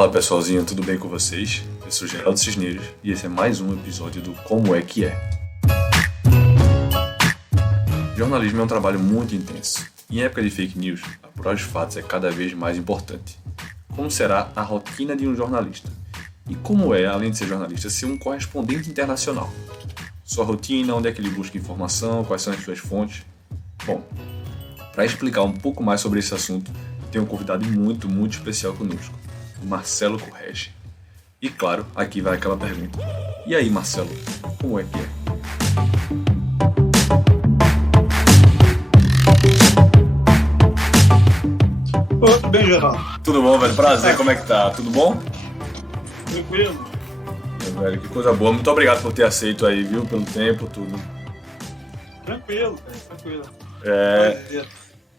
Fala pessoalzinho, tudo bem com vocês? Eu sou Geraldo Cisneiros e esse é mais um episódio do Como é que é. Jornalismo é um trabalho muito intenso. Em época de fake news, apurar os fatos é cada vez mais importante. Como será a rotina de um jornalista? E como é, além de ser jornalista, ser um correspondente internacional? Sua rotina, onde é que ele busca informação, quais são as suas fontes? Bom, para explicar um pouco mais sobre esse assunto, tenho um convidado muito especial conosco, o Marcelo Correge. E claro, aqui vai aquela pergunta. E aí, Marcelo, como é que é? Tudo bem, Geraldo? Tudo bom, velho? Prazer, como é que tá? Tudo bom? Tranquilo. Meu velho, que coisa boa. Muito obrigado por ter aceito aí, viu? Pelo tempo, tudo. Tranquilo, tranquilo.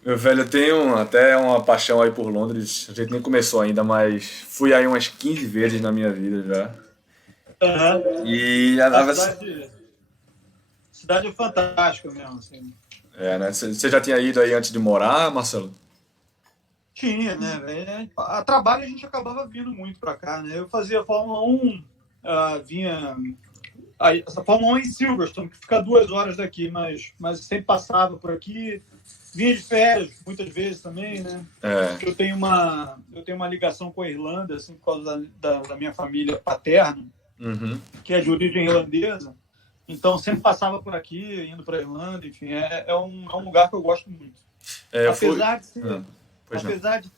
Meu velho, eu tenho até uma paixão aí por Londres. A gente nem começou ainda, mas fui aí umas 15 vezes na minha vida já. Uhum. E Cidade é fantástica mesmo, assim. né? Você já tinha ido aí antes de morar, Marcelo? Tinha, né? A trabalho a gente acabava vindo muito pra cá, né? Eu fazia Fórmula 1, vinha... Essa Fórmula 1 em Silverstone, que fica 2 horas daqui, mas sempre passava por aqui. Vinha de férias, muitas vezes também, né? Eu tenho uma ligação com a Irlanda, assim, por causa da minha família paterna, que é de origem irlandesa. Então, sempre passava por aqui, indo para a Irlanda, enfim. É um lugar que eu gosto muito. Apesar de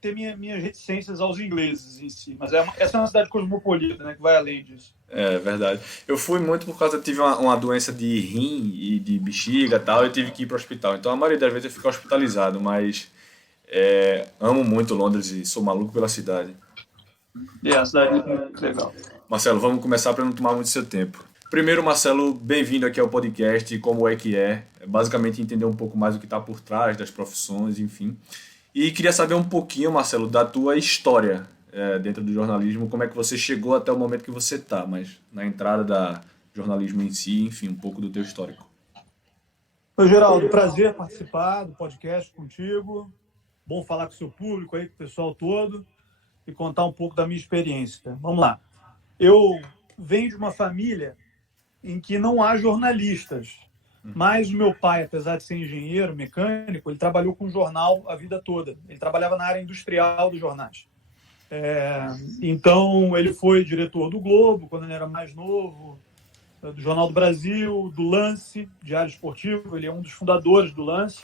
ter minhas reticências aos ingleses em si. Mas essa é uma cidade cosmopolita, né? Que vai além disso. É verdade. Eu fui muito por causa que tive uma doença de rim e de bexiga e tal, eu tive que ir para o hospital. Então a maioria das vezes eu fico hospitalizado, mas amo muito Londres e sou maluco pela cidade. A cidade é muito legal. Marcelo, vamos começar para não tomar muito seu tempo. Primeiro, Marcelo, bem-vindo aqui ao podcast, como é que é. Basicamente entender um pouco mais o que está por trás das profissões, enfim. E queria saber um pouquinho, Marcelo, da tua história dentro do jornalismo, como é que você chegou até o momento que você está, mas na entrada da jornalismo em si, enfim, um pouco do teu histórico. Oi, Geraldo, prazer participar do podcast contigo. Bom falar com o seu público aí, com o pessoal todo, e contar um pouco da minha experiência. Vamos lá. Eu venho de uma família em que não há jornalistas, mas o meu pai, apesar de ser engenheiro, mecânico, ele trabalhou com jornal a vida toda. Ele trabalhava na área industrial dos jornais. Então, ele foi diretor do Globo, quando ele era mais novo, do Jornal do Brasil, do Lance, Diário Esportivo. Ele é um dos fundadores do Lance.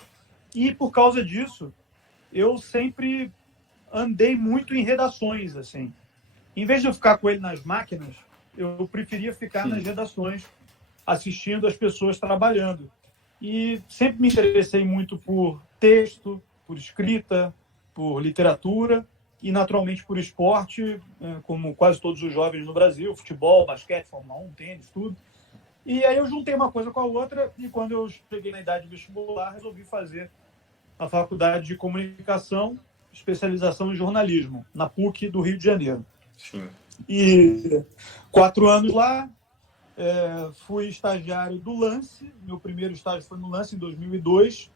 E, por causa disso, eu sempre andei muito em redações, assim. Em vez de eu ficar com ele nas máquinas, eu preferia ficar nas redações, assistindo as pessoas trabalhando. E sempre me interessei muito por texto, por escrita, por literatura e, naturalmente, por esporte, como quase todos os jovens no Brasil, futebol, basquete, Fórmula 1, tênis, tudo. E aí eu juntei uma coisa com a outra e, quando eu cheguei na idade vestibular, resolvi fazer a faculdade de comunicação, especialização em jornalismo, na PUC do Rio de Janeiro. Sim. E 4 anos lá, fui estagiário do Lance. Meu primeiro estágio foi no Lance em 2002.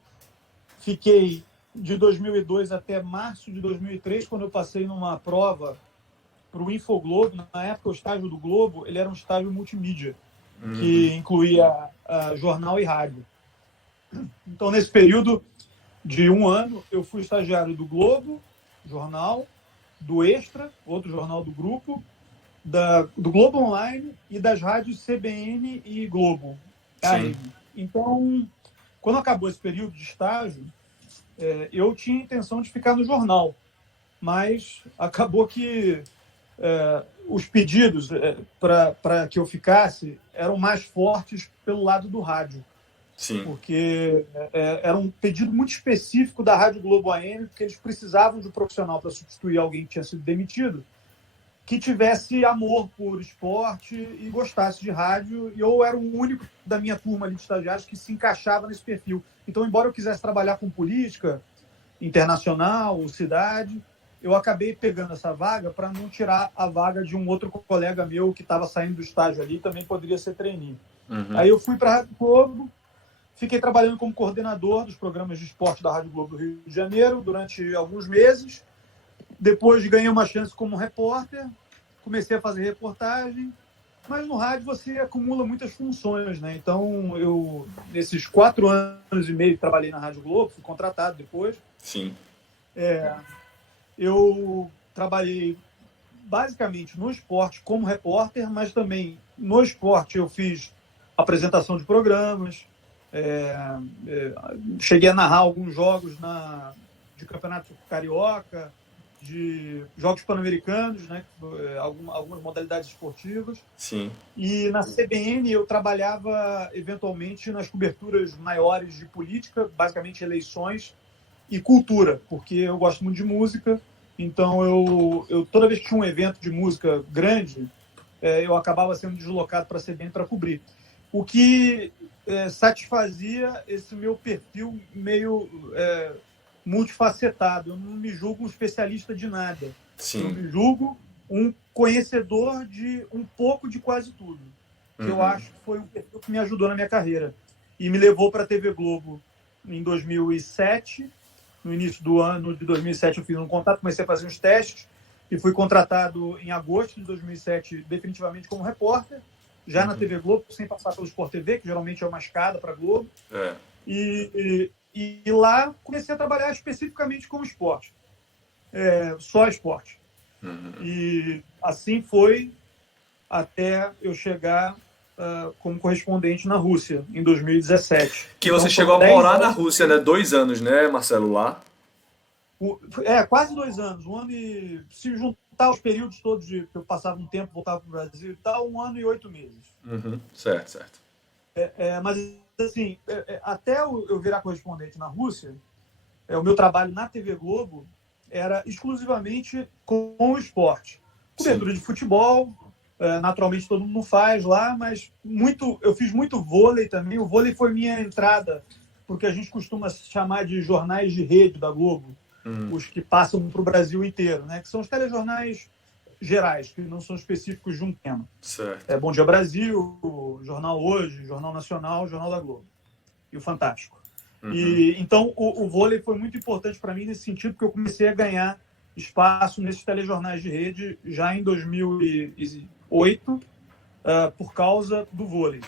Fiquei de 2002 até março de 2003, quando eu passei numa prova para o Infoglobo. Na época, o estágio do Globo ele era um estágio multimídia, que incluía jornal e rádio. Então, nesse período de 1 ano, eu fui estagiário do Globo, jornal, do Extra, outro jornal do grupo, do Globo Online e das rádios CBN e Globo. Então, quando acabou esse período de estágio, eu tinha a intenção de ficar no jornal, mas acabou que os pedidos para que eu ficasse eram mais fortes pelo lado do rádio. Sim. Porque era um pedido muito específico da Rádio Globo AM, porque eles precisavam de um profissional para substituir alguém que tinha sido demitido, que tivesse amor por esporte e gostasse de rádio, e eu era o único da minha turma ali de estagiários que se encaixava nesse perfil. Então, embora eu quisesse trabalhar com política internacional, cidade, eu acabei pegando essa vaga para não tirar a vaga de um outro colega meu que estava saindo do estágio ali, também poderia ser trainee. Aí eu fui para a Rádio Globo, fiquei trabalhando como coordenador dos programas de esporte da Rádio Globo do Rio de Janeiro durante alguns meses. Depois ganhei uma chance como repórter, comecei a fazer reportagem, mas no rádio você acumula muitas funções, né? Então, eu, nesses 4 anos e meio que trabalhei na Rádio Globo, fui contratado depois. Sim. Eu trabalhei basicamente no esporte como repórter, mas também no esporte eu fiz apresentação de programas, cheguei a narrar alguns jogos de campeonato carioca, de jogos pan-americanos, né, algumas modalidades esportivas. Sim. E na CBN eu trabalhava eventualmente nas coberturas maiores de política, basicamente eleições e cultura, porque eu gosto muito de música. Então, eu toda vez que tinha um evento de música grande, eu acabava sendo deslocado para a CBN para cobrir. O que satisfazia esse meu perfil meio multifacetado. Eu não me julgo um especialista de nada. Sim. Eu me julgo um conhecedor de um pouco de quase tudo. Que eu acho que foi um perfil que me ajudou na minha carreira. E me levou para a TV Globo em 2007. No início do ano de 2007 eu fiz um contato, comecei a fazer uns testes e fui contratado em agosto de 2007 definitivamente como repórter, já na TV Globo, sem passar pelo Sport TV, que geralmente é uma escada para a Globo. E lá comecei a trabalhar especificamente com esporte, só esporte. E assim foi até eu chegar como correspondente na Rússia, em 2017. Que você chegou a morar na Rússia, né? 2 anos, né, Marcelo, lá? Quase 2 anos. 1 ano e... Se juntar os períodos todos que eu passava um tempo, voltava para o Brasil e tal, 1 ano e 8 meses. Certo. Mas, assim, até eu virar correspondente na Rússia, o meu trabalho na TV Globo era exclusivamente com o esporte. Cobertura de futebol... naturalmente todo mundo faz lá, mas eu fiz muito vôlei também. O vôlei foi minha entrada, porque a gente costuma chamar de jornais de rede da Globo, os que passam para o Brasil inteiro, né? Que são os telejornais gerais, que não são específicos de um tema. Certo. Bom Dia Brasil, Jornal Hoje, Jornal Nacional, Jornal da Globo e o Fantástico. E então o vôlei foi muito importante para mim nesse sentido, porque eu comecei a ganhar espaço nesses telejornais de rede já em 2008, por causa do vôlei.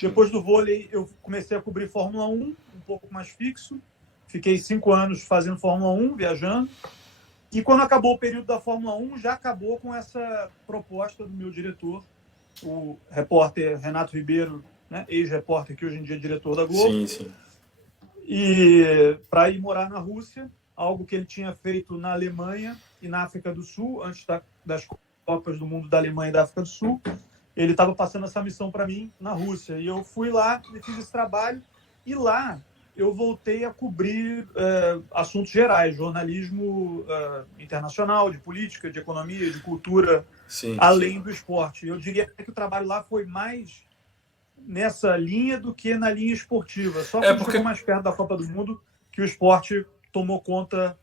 Depois do vôlei, eu comecei a cobrir Fórmula 1, um pouco mais fixo. Fiquei 5 anos fazendo Fórmula 1, viajando. E quando acabou o período da Fórmula 1, já acabou com essa proposta do meu diretor, o repórter Renato Ribeiro, né, ex-repórter que hoje em dia é diretor da Globo. Sim. E para ir morar na Rússia, algo que ele tinha feito na Alemanha e na África do Sul, antes das Copas do Mundo da Alemanha e da África do Sul. Ele estava passando essa missão para mim na Rússia. E eu fui lá e fiz esse trabalho. E lá eu voltei a cobrir assuntos gerais, jornalismo internacional, de política, de economia, de cultura, além do esporte. Eu diria que o trabalho lá foi mais nessa linha do que na linha esportiva. Só que ficou mais perto da Copa do Mundo que o esporte tomou conta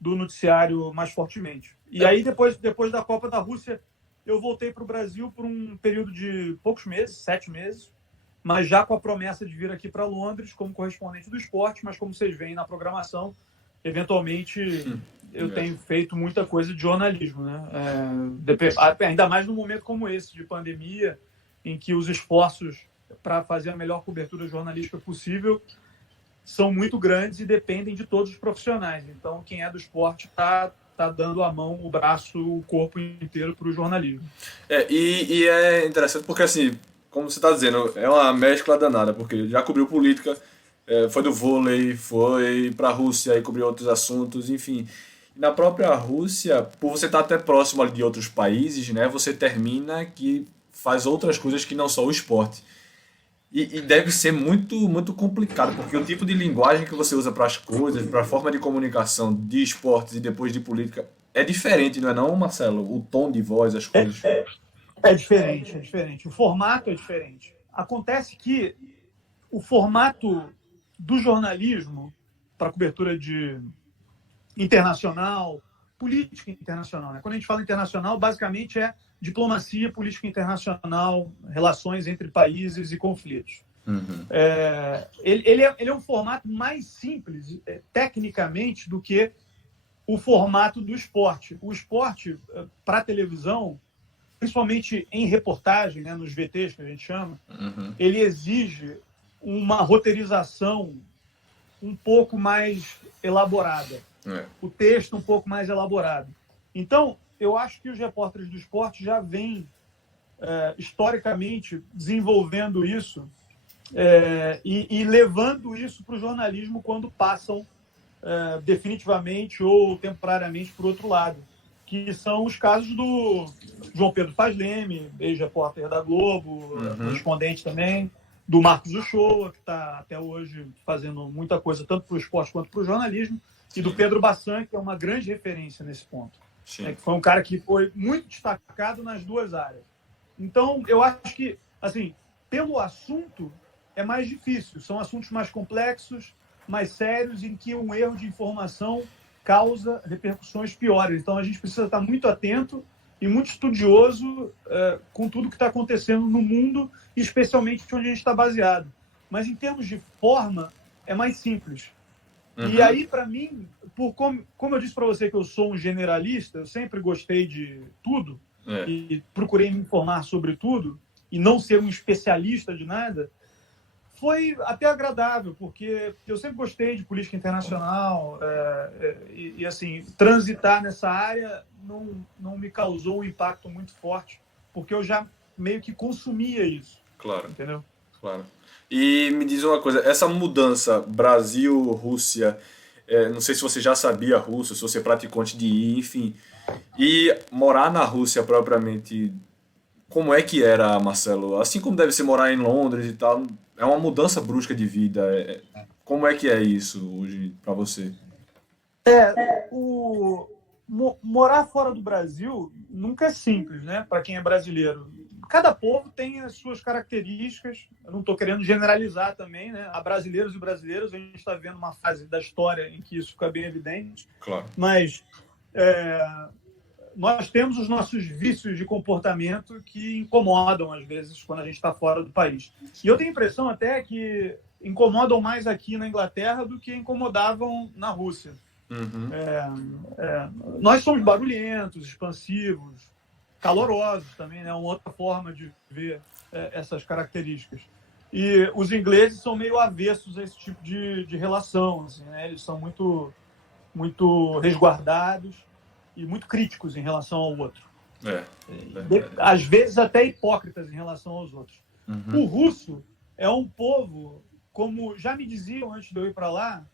do noticiário mais fortemente. E aí, depois da Copa da Rússia, eu voltei para o Brasil por um período de poucos meses, 7 meses, mas já com a promessa de vir aqui para Londres como correspondente do esporte, mas como vocês veem na programação, eventualmente eu tenho feito muita coisa de jornalismo, né? Ainda mais num momento como esse, de pandemia, em que os esforços para fazer a melhor cobertura jornalística possível são muito grandes e dependem de todos os profissionais. Então, quem é do esporte está dando a mão, o braço, o corpo inteiro para o jornalismo. E é interessante porque, assim, como você está dizendo, é uma mescla danada, porque já cobriu política, foi do vôlei, foi para a Rússia e cobriu outros assuntos, enfim. Na própria Rússia, por você estar até próximo ali de outros países, né, você termina que faz outras coisas que não só o esporte. E deve ser muito, muito complicado, porque o tipo de linguagem que você usa para as coisas, para a forma de comunicação de esportes e depois de política, é diferente, não é não, Marcelo? O tom de voz, as coisas... É diferente. O formato é diferente. Acontece que o formato do jornalismo para cobertura de internacional, política internacional, né? Quando a gente fala internacional, basicamente é diplomacia, política internacional, relações entre países e conflitos. Ele é um formato mais simples, tecnicamente, do que o formato do esporte. O esporte, para televisão, principalmente em reportagem, né, nos VTs que a gente chama, ele exige uma roteirização um pouco mais elaborada. O texto um pouco mais elaborado. Então, eu acho que os repórteres do esporte já vêm, historicamente, desenvolvendo isso e levando isso para o jornalismo quando passam definitivamente ou temporariamente para o outro lado, que são os casos do João Pedro Paz Leme, ex-repórter da Globo, correspondente também, do Marcos Uchoa, que está até hoje fazendo muita coisa, tanto para o esporte quanto para o jornalismo, e do Pedro Bassan, que é uma grande referência nesse ponto. Que foi um cara que foi muito destacado nas duas áreas. Então, eu acho que, assim, pelo assunto, é mais difícil. São assuntos mais complexos, mais sérios, em que um erro de informação causa repercussões piores. Então, a gente precisa estar muito atento e muito estudioso com tudo que está acontecendo no mundo, especialmente onde a gente está baseado. Mas, em termos de forma, é mais simples. E aí, para mim, como eu disse para você que eu sou um generalista, eu sempre gostei de tudo e procurei me informar sobre tudo e não ser um especialista de nada, foi até agradável, porque eu sempre gostei de política internacional e assim, transitar nessa área não me causou um impacto muito forte, porque eu já meio que consumia isso. Claro. Entendeu? Claro. E me diz uma coisa, essa mudança Brasil-Rússia, não sei se você já sabia russo, se você é praticante de ir, enfim, e morar na Rússia propriamente, como é que era, Marcelo? Assim como deve ser morar em Londres e tal, é uma mudança brusca de vida. Como é que é isso hoje para você? Morar fora do Brasil nunca é simples, né? Para quem é brasileiro. Cada povo tem as suas características. Eu não estou querendo generalizar também, né? Há brasileiros e brasileiros. A gente está vendo uma fase da história em que isso fica bem evidente. Claro. Mas nós temos os nossos vícios de comportamento que incomodam, às vezes, quando a gente está fora do país. E eu tenho a impressão até que incomodam mais aqui na Inglaterra do que incomodavam na Rússia. Nós somos barulhentos, expansivos, calorosos também, né? Uma outra forma de ver essas características. E os ingleses são meio avessos a esse tipo de relação, assim, né? Eles são muito, muito resguardados e muito críticos em relação ao outro. Às vezes até hipócritas em relação aos outros. O russo é um povo, como já me diziam antes de eu ir para lá,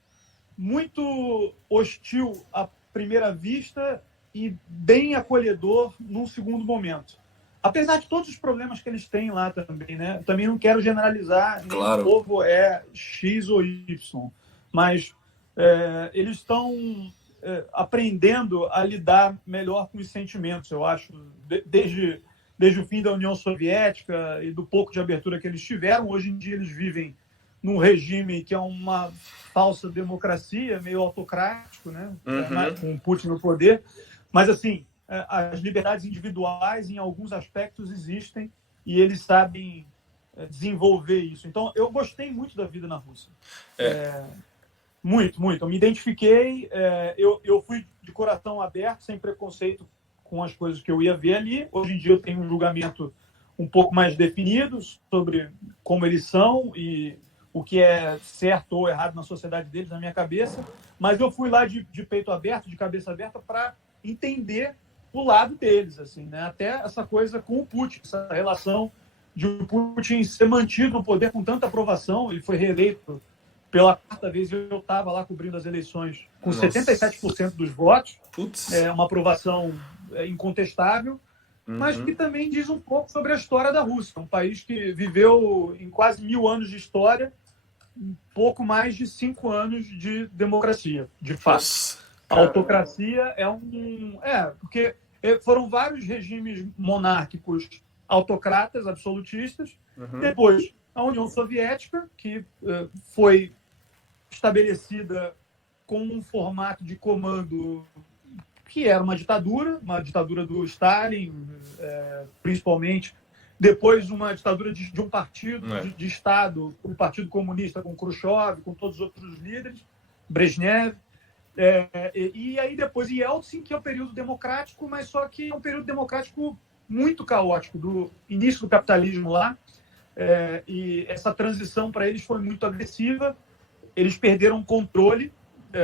muito hostil à primeira vista e bem acolhedor num segundo momento. Apesar de todos os problemas que eles têm lá também, né? Também não quero generalizar, claro. O povo é X ou Y, mas eles estão aprendendo a lidar melhor com os sentimentos, eu acho, desde o fim da União Soviética e do pouco de abertura que eles tiveram. Hoje em dia eles vivem num regime que é uma falsa democracia, meio autocrático, né? Com o Putin no poder. Mas, assim, as liberdades individuais, em alguns aspectos, existem e eles sabem desenvolver isso. Então, eu gostei muito da vida na Rússia. Muito, muito. Eu me identifiquei, eu fui de coração aberto, sem preconceito com as coisas que eu ia ver ali. Hoje em dia eu tenho um julgamento um pouco mais definido sobre como eles são e o que é certo ou errado na sociedade deles, na minha cabeça. Mas eu fui lá de peito aberto, de cabeça aberta, para entender o lado deles, assim, né? Até essa coisa com o Putin, essa relação de o Putin ser mantido no poder com tanta aprovação. Ele foi reeleito pela quarta vez, eu estava lá cobrindo as eleições com 77% dos votos. Putz. É uma aprovação incontestável, mas que também diz um pouco sobre a história da Rússia, um país que viveu em quase 1000 anos de história, um pouco mais de 5 anos de democracia, de fato. Nossa, a autocracia porque foram vários regimes monárquicos autocratas, absolutistas. Depois, a União Soviética, que foi estabelecida com um formato de comando que era uma ditadura do Stalin, principalmente. Depois, uma ditadura de um partido de Estado, o Partido Comunista, com Khrushchev, com todos os outros líderes, Brezhnev. E aí depois Yeltsin, que é o período democrático, mas só que é um período democrático muito caótico, do início do capitalismo lá. E essa transição para eles foi muito agressiva. Eles perderam o controle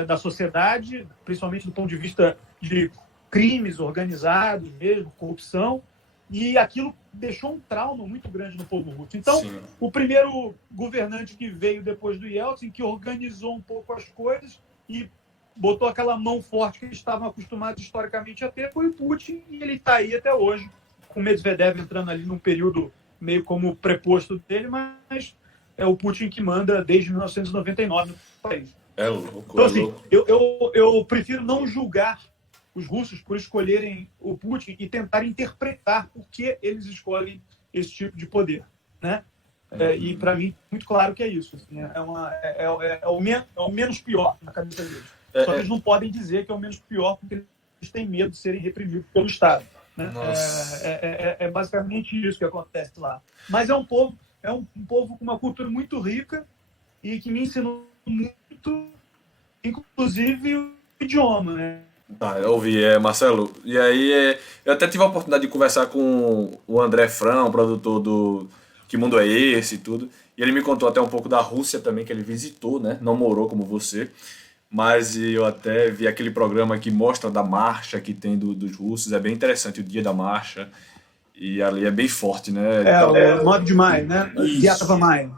da sociedade, principalmente do ponto de vista de crimes organizados mesmo, corrupção, e aquilo deixou um trauma muito grande no povo russo. Então, sim, o primeiro governante que veio depois do Yeltsin, que organizou um pouco as coisas e botou aquela mão forte que eles estavam acostumados historicamente a ter, foi o Putin, e ele está aí até hoje, com o Medvedev entrando ali num período meio como preposto dele, mas é o Putin que manda desde 1999 no país. É louco. Então, assim, eu prefiro não julgar os russos por escolherem o Putin e tentar interpretar por que eles escolhem esse tipo de poder, né? E, para mim, muito claro que é isso. Assim, é o menos pior na cabeça deles. Só que eles não podem dizer que é o menos pior porque eles têm medo de serem reprimidos pelo Estado. Né? É basicamente isso que acontece lá. Mas é um povo com uma cultura muito rica e que me ensinou muito, inclusive o idioma, né? Eu ouvi, Marcelo. E aí, eu até tive a oportunidade de conversar com o André Fran, produtor do Que Mundo é Esse e tudo. E ele me contou até um pouco da Rússia também, que ele visitou, né? Não morou como você. Mas eu até vi aquele programa que mostra da marcha que tem dos russos. É bem interessante o dia da marcha. E ali é bem forte, né? O 9 de maio, né? Dieta Maio.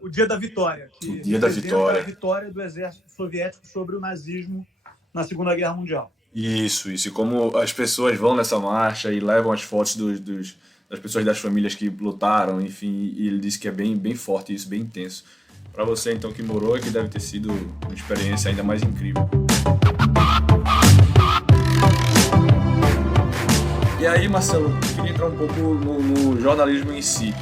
O dia da vitória. O dia da vitória. A vitória do exército soviético sobre o nazismo na Segunda Guerra Mundial. Isso. E como as pessoas vão nessa marcha e levam as fotos das pessoas das famílias que lutaram, enfim. E ele disse que é bem, bem forte isso, bem intenso. Para você, então, que morou, que deve ter sido uma experiência ainda mais incrível. E aí, Marcelo, eu queria entrar um pouco no jornalismo em si.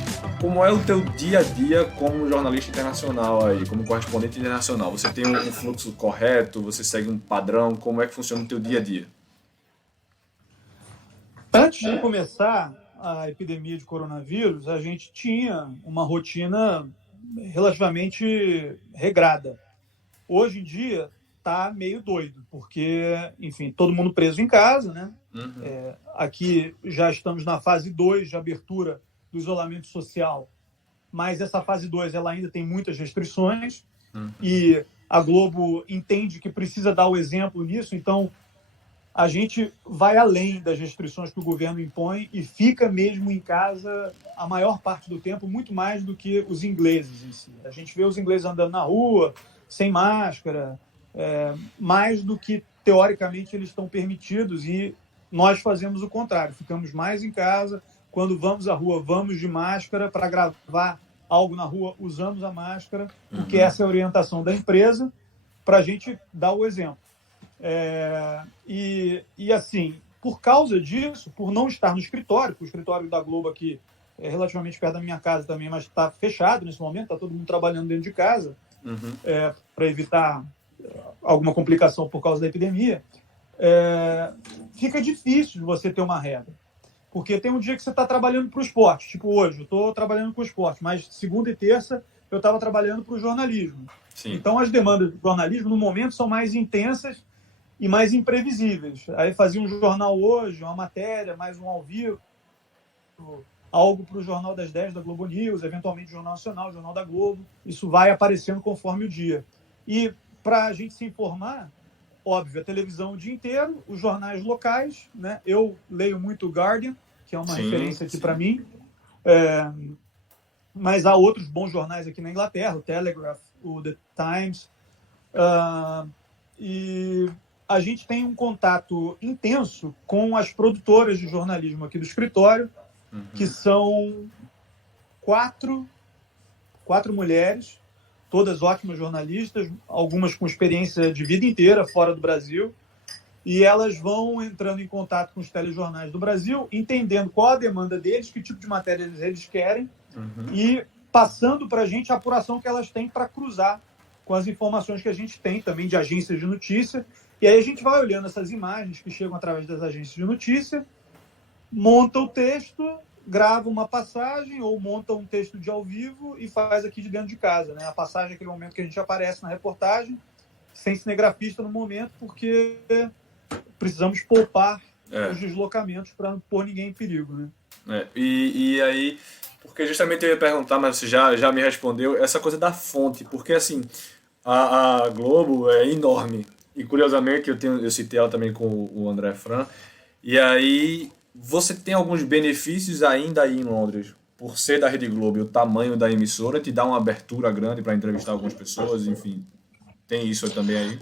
Como é o teu dia a dia como jornalista internacional aí, como correspondente internacional? Você tem um fluxo correto? Você segue um padrão? Como é que funciona o teu dia a dia? Antes de começar a epidemia de coronavírus, a gente tinha uma rotina relativamente regrada. Hoje em dia está meio doido, porque, enfim, todo mundo preso em casa, né? Uhum. Aqui já estamos na fase 2 de abertura do isolamento social, mas essa fase 2 ela ainda tem muitas restrições, e a Globo entende que precisa dar o exemplo nisso, então a gente vai além das restrições que o governo impõe e fica mesmo em casa a maior parte do tempo, muito mais do que os ingleses em si. A gente vê os ingleses andando na rua, sem máscara, mais do que, teoricamente, eles estão permitidos, e nós fazemos o contrário, ficamos mais em casa. Quando vamos à rua, vamos de máscara. Para gravar algo na rua, usamos a máscara, porque essa é a orientação da empresa, para a gente dar o exemplo. E assim, por causa disso, por não estar no escritório, o escritório da Globo aqui é relativamente perto da minha casa também, mas está fechado nesse momento, está todo mundo trabalhando dentro de casa, para evitar alguma complicação por causa da epidemia, fica difícil você ter uma regra. Porque tem um dia que você está trabalhando para o esporte, tipo hoje, eu estou trabalhando com o esporte, mas segunda e terça eu estava trabalhando para o jornalismo. Sim. Então as demandas do jornalismo, no momento, são mais intensas e mais imprevisíveis. Aí fazia um jornal hoje, uma matéria, mais um ao vivo, algo para o Jornal das 10 da Globo News, eventualmente Jornal Nacional, Jornal da Globo. Isso vai aparecendo conforme o dia. E para a gente se informar, óbvio, a televisão o dia inteiro, os jornais locais, né? Eu leio muito o Guardian, que é uma referência aqui para mim, mas há outros bons jornais aqui na Inglaterra, o Telegraph, o The Times, e a gente tem um contato intenso com as produtoras de jornalismo aqui do escritório, que são quatro mulheres, todas ótimas jornalistas, algumas com experiência de vida inteira fora do Brasil, e elas vão entrando em contato com os telejornais do Brasil, entendendo qual a demanda deles, que tipo de matéria eles querem, e passando para a gente a apuração que elas têm para cruzar com as informações que a gente tem também de agências de notícia. E aí a gente vai olhando essas imagens que chegam através das agências de notícia, monta o texto, grava uma passagem ou monta um texto de ao vivo e faz aqui de dentro de casa, né? A passagem é aquele momento que a gente aparece na reportagem, sem cinegrafista no momento, porque precisamos poupar os deslocamentos para não pôr ninguém em perigo, né? E aí, porque justamente eu ia perguntar, mas você já me respondeu, essa coisa da fonte, porque assim, a Globo é enorme, e curiosamente eu citei ela também com o André Fran, e aí você tem alguns benefícios ainda aí em Londres, por ser da Rede Globo e o tamanho da emissora, te dá uma abertura grande para entrevistar algumas pessoas, enfim, tem isso também aí?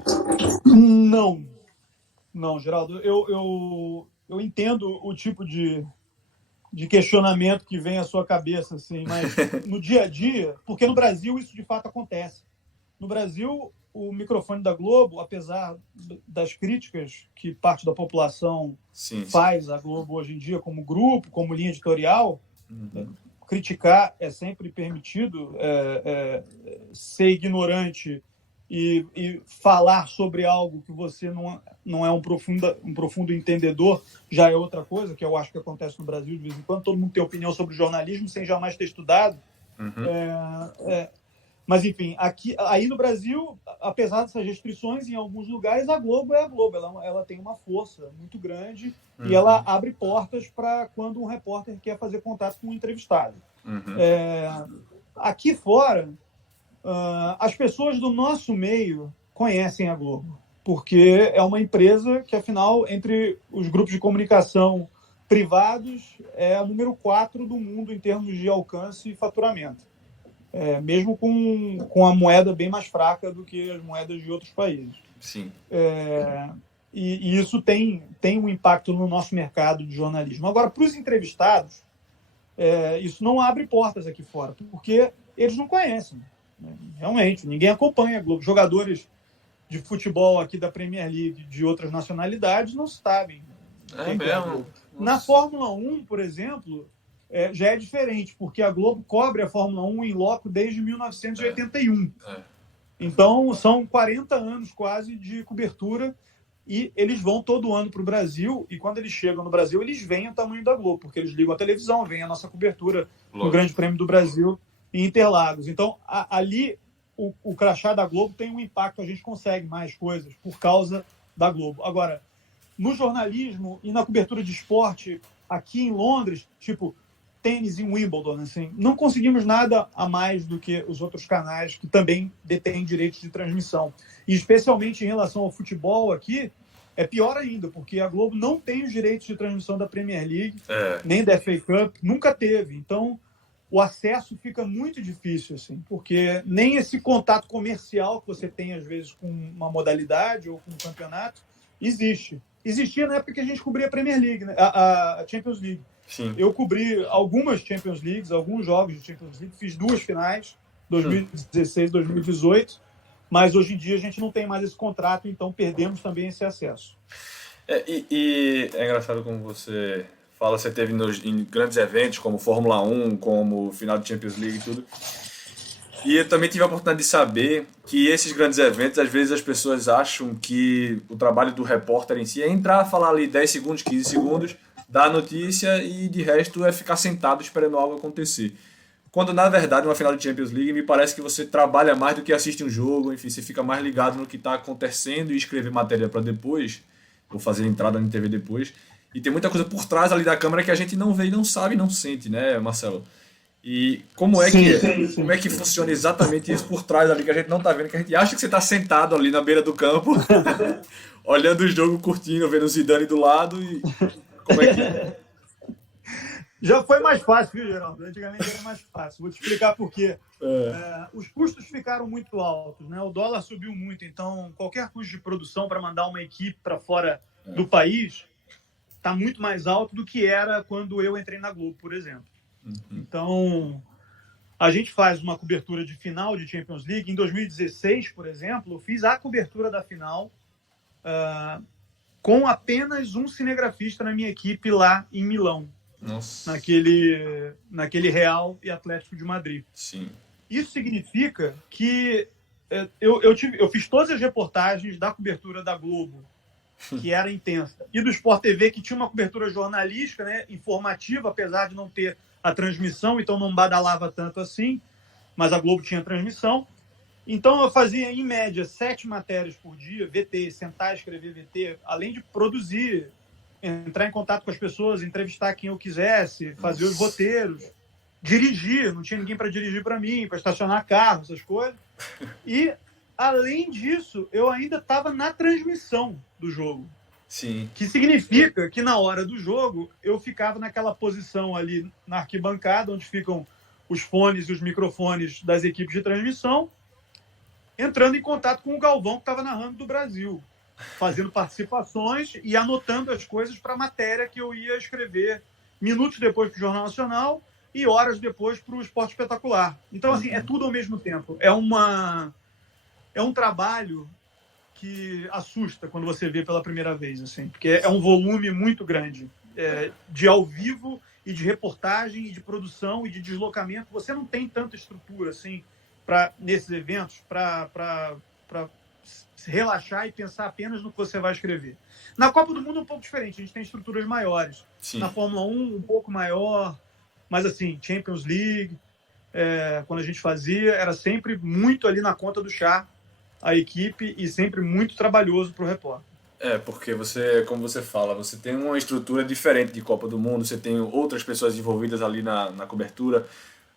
Não, Geraldo, eu entendo o tipo de questionamento que vem à sua cabeça, assim, mas no dia a dia, porque no Brasil isso de fato acontece. No Brasil, o microfone da Globo, apesar das críticas que parte da população faz à Globo hoje em dia como grupo, como linha editorial, criticar é sempre permitido, ser ignorante e falar sobre algo que você não é um profundo entendedor já é outra coisa, que eu acho que acontece no Brasil de vez em quando. Todo mundo tem opinião sobre jornalismo sem jamais ter estudado. Mas, enfim, aí no Brasil, apesar dessas restrições, em alguns lugares, a Globo é a Globo. Ela tem uma força muito grande e ela abre portas para quando um repórter quer fazer contato com um entrevistado. Aqui fora, as pessoas do nosso meio conhecem a Globo, porque é uma empresa que, afinal, entre os grupos de comunicação privados, é a número 4 do mundo em termos de alcance e faturamento. Mesmo com a moeda bem mais fraca do que as moedas de outros países. Sim. E isso tem um impacto no nosso mercado de jornalismo. Agora, para os entrevistados, isso não abre portas aqui fora, porque eles não conhecem. Realmente, ninguém acompanha a Globo. Jogadores de futebol aqui da Premier League de outras nacionalidades não sabem. Na Fórmula 1, por exemplo, já é diferente, porque a Globo cobre a Fórmula 1 em loco desde 1981. Então, são 40 anos quase de cobertura e eles vão todo ano para o Brasil e quando eles chegam no Brasil, eles veem o tamanho da Globo, porque eles ligam a televisão, veem a nossa cobertura no Grande Prêmio do Brasil em Interlagos. Então, ali, o crachá da Globo tem um impacto, a gente consegue mais coisas por causa da Globo. Agora, no jornalismo e na cobertura de esporte aqui em Londres, tipo tênis em Wimbledon, assim, não conseguimos nada a mais do que os outros canais que também detêm direitos de transmissão. E especialmente em relação ao futebol aqui, é pior ainda, porque a Globo não tem os direitos de transmissão da Premier League, nem da FA Cup, nunca teve. Então, o acesso fica muito difícil, assim, porque nem esse contato comercial que você tem, às vezes, com uma modalidade ou com um campeonato, existe. Existia na época que a gente cobria a Premier League, né? a Champions League. Sim. Eu cobri algumas Champions Leagues, alguns jogos de Champions League, fiz 2 finais, 2016 e 2018, mas hoje em dia a gente não tem mais esse contrato, então perdemos também esse acesso. E é engraçado como você fala, você teve em grandes eventos como Fórmula 1, como final de Champions League e tudo. E eu também tive a oportunidade de saber que esses grandes eventos, às vezes as pessoas acham que o trabalho do repórter em si é entrar, falar ali 10 segundos, 15 segundos, dar a notícia e de resto é ficar sentado esperando algo acontecer. Quando na verdade uma final de Champions League me parece que você trabalha mais do que assiste um jogo, enfim, você fica mais ligado no que está acontecendo e escrever matéria para depois, ou fazer entrada na TV depois. E tem muita coisa por trás ali da câmera que a gente não vê e não sabe, não sente, né, Marcelo? E como é como é que funciona exatamente isso por trás ali que a gente não tá vendo, que a gente acha que você tá sentado ali na beira do campo, olhando o jogo, curtindo, vendo o Zidane do lado e como é que é? Já foi mais fácil, viu, Geraldo? Antigamente era mais fácil. Vou te explicar por quê. Os custos ficaram muito altos, né? O dólar subiu muito, então qualquer custo de produção para mandar uma equipe para fora do país está muito mais alto do que era quando eu entrei na Globo, por exemplo. Então, a gente faz uma cobertura de final de Champions League. Em 2016, por exemplo, eu fiz a cobertura da final com apenas um cinegrafista na minha equipe lá em Milão. Nossa. Naquele Real e Atlético de Madrid. Sim. Isso significa que eu fiz todas as reportagens da cobertura da Globo, que era intensa, e do Sport TV, que tinha uma cobertura jornalística, né, informativa, apesar de não ter a transmissão, então não badalava tanto assim, mas a Globo tinha transmissão. Então, eu fazia, em média, 7 matérias por dia, VT, sentar e escrever VT, além de produzir, entrar em contato com as pessoas, entrevistar quem eu quisesse, fazer os roteiros, dirigir, não tinha ninguém para dirigir para mim, para estacionar carro, essas coisas. E, além disso, eu ainda estava na transmissão do jogo. Sim. Que significa que, na hora do jogo, eu ficava naquela posição ali na arquibancada, onde ficam os fones e os microfones das equipes de transmissão, entrando em contato com o Galvão, que estava narrando do Brasil, fazendo participações e anotando as coisas para a matéria que eu ia escrever minutos depois para o Jornal Nacional e horas depois para o Esporte Espetacular. Então, assim, é tudo ao mesmo tempo. É um trabalho que assusta quando você vê pela primeira vez, assim, porque é um volume muito grande de ao vivo e de reportagem e de produção e de deslocamento. Você não tem tanta estrutura, assim, nesses eventos, para se relaxar e pensar apenas no que você vai escrever. Na Copa do Mundo é um pouco diferente, a gente tem estruturas maiores. Sim. Na Fórmula 1, um pouco maior, mas assim, Champions League, quando a gente fazia, era sempre muito ali na conta do chá a equipe e sempre muito trabalhoso para o repórter. Porque você, como você fala, você tem uma estrutura diferente de Copa do Mundo, você tem outras pessoas envolvidas ali na cobertura.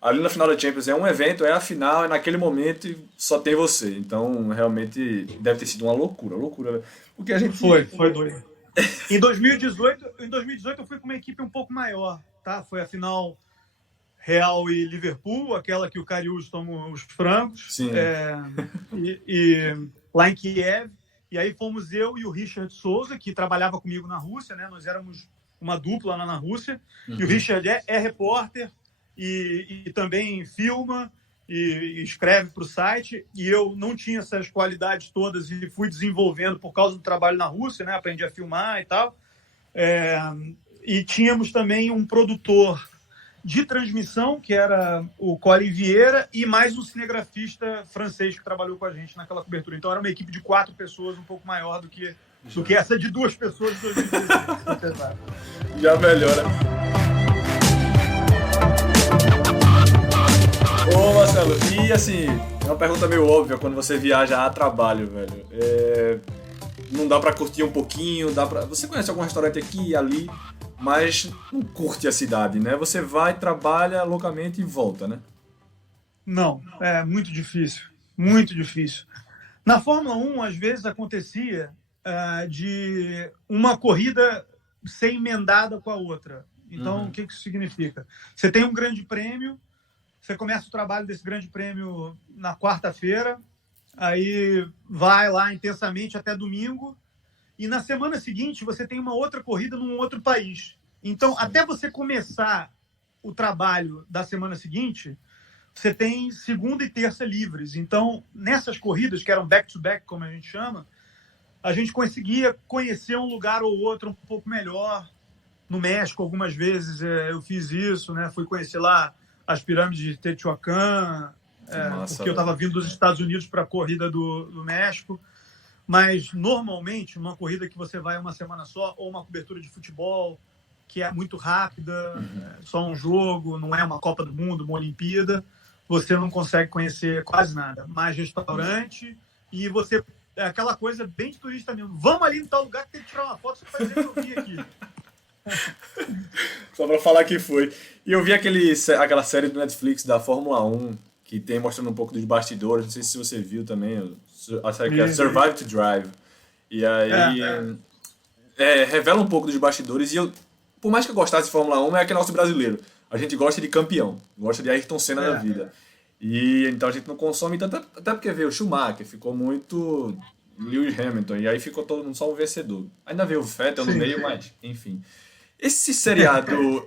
Ali na final da Champions é um evento, é a final, é naquele momento e só tem você. Então, realmente, deve ter sido uma loucura. Porque a gente... Foi doido. Em 2018 eu fui com uma equipe um pouco maior, tá? Foi a final Real e Liverpool, aquela que o Karius toma os frangos. Sim. E lá em Kiev. E aí fomos eu e o Richard Souza, que trabalhava comigo na Rússia, né? Nós éramos uma dupla lá na Rússia. Uhum. E o Richard é repórter e também filma e escreve para o site. E eu não tinha essas qualidades todas e fui desenvolvendo por causa do trabalho na Rússia, né? Aprendi a filmar e tal. E tínhamos também um produtor de transmissão, que era o Colin Vieira, e mais um cinegrafista francês que trabalhou com a gente naquela cobertura. Então era uma equipe de 4 pessoas, um pouco maior do que essa de 2 pessoas de 2016. Já melhora. Ô Marcelo, e assim, é uma pergunta meio óbvia quando você viaja a trabalho, velho. Não dá pra curtir um pouquinho, você conhece algum restaurante aqui e ali, mas não curte a cidade, né? Você vai, trabalha loucamente e volta, né? Não, é muito difícil. Muito difícil. Na Fórmula 1, às vezes acontecia de uma corrida ser emendada com a outra. Então, o que isso significa? Você tem um grande prêmio, você começa o trabalho desse grande prêmio na quarta-feira, aí vai lá intensamente até domingo, e na semana seguinte você tem uma outra corrida num outro país. Então, até você começar o trabalho da semana seguinte, você tem segunda e terça livres. Então, nessas corridas, que eram back-to-back, como a gente chama, a gente conseguia conhecer um lugar ou outro um pouco melhor. No México, algumas vezes eu fiz isso, né? Fui conhecer lá as pirâmides de Teotihuacan, porque eu estava vindo dos Estados Unidos para a corrida do México. Mas, normalmente, uma corrida que você vai uma semana só, ou uma cobertura de futebol, que é muito rápida, só um jogo, não é uma Copa do Mundo, uma Olimpíada, você não consegue conhecer quase nada. Mais restaurante, e você... É aquela coisa bem de turista mesmo. Vamos ali em tal lugar que tem que tirar uma foto só para dizer que eu vi aqui. Só para falar que foi. E eu vi aquela série do Netflix da Fórmula 1, que tem mostrando um pouco dos bastidores, não sei se você viu também, a série que é Survive to Drive. E aí revela um pouco dos bastidores, e eu, por mais que eu gostasse de Fórmula 1, é aquele nosso brasileiro. A gente gosta de campeão, gosta de Ayrton Senna da vida. E então a gente não consome tanto, até porque veio o Schumacher, ficou muito Lewis Hamilton, e aí ficou todo mundo só um vencedor. Ainda veio o Vettel no meio, mas enfim. Esse seriado,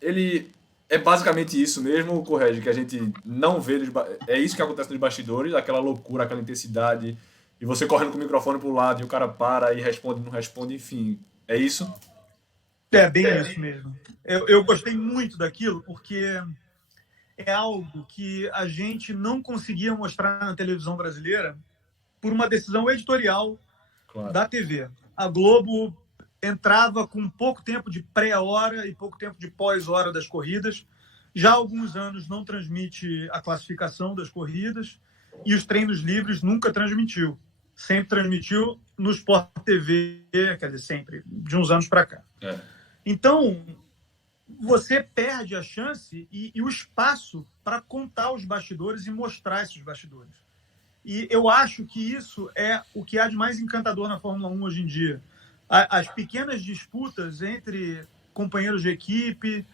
ele é basicamente isso mesmo, Correge, que a gente não vê, é isso que acontece nos bastidores, aquela loucura, aquela intensidade, e você correndo com o microfone pro lado, e o cara para e responde, não responde, enfim, é isso? É bem isso mesmo. Eu gostei muito daquilo, porque é algo que a gente não conseguia mostrar na televisão brasileira por uma decisão editorial da TV. A Globo entrava com pouco tempo de pré-hora e pouco tempo de pós-hora das corridas. Já há alguns anos não transmite a classificação das corridas. e os treinos livres nunca transmitiu. Sempre transmitiu no Sport TV, quer dizer, sempre, de uns anos para cá. Então, você perde a chance e o espaço para contar os bastidores e mostrar esses bastidores. E eu acho que isso é o que há de mais encantador na Fórmula 1 hoje em dia. As pequenas disputas entre companheiros de equipe,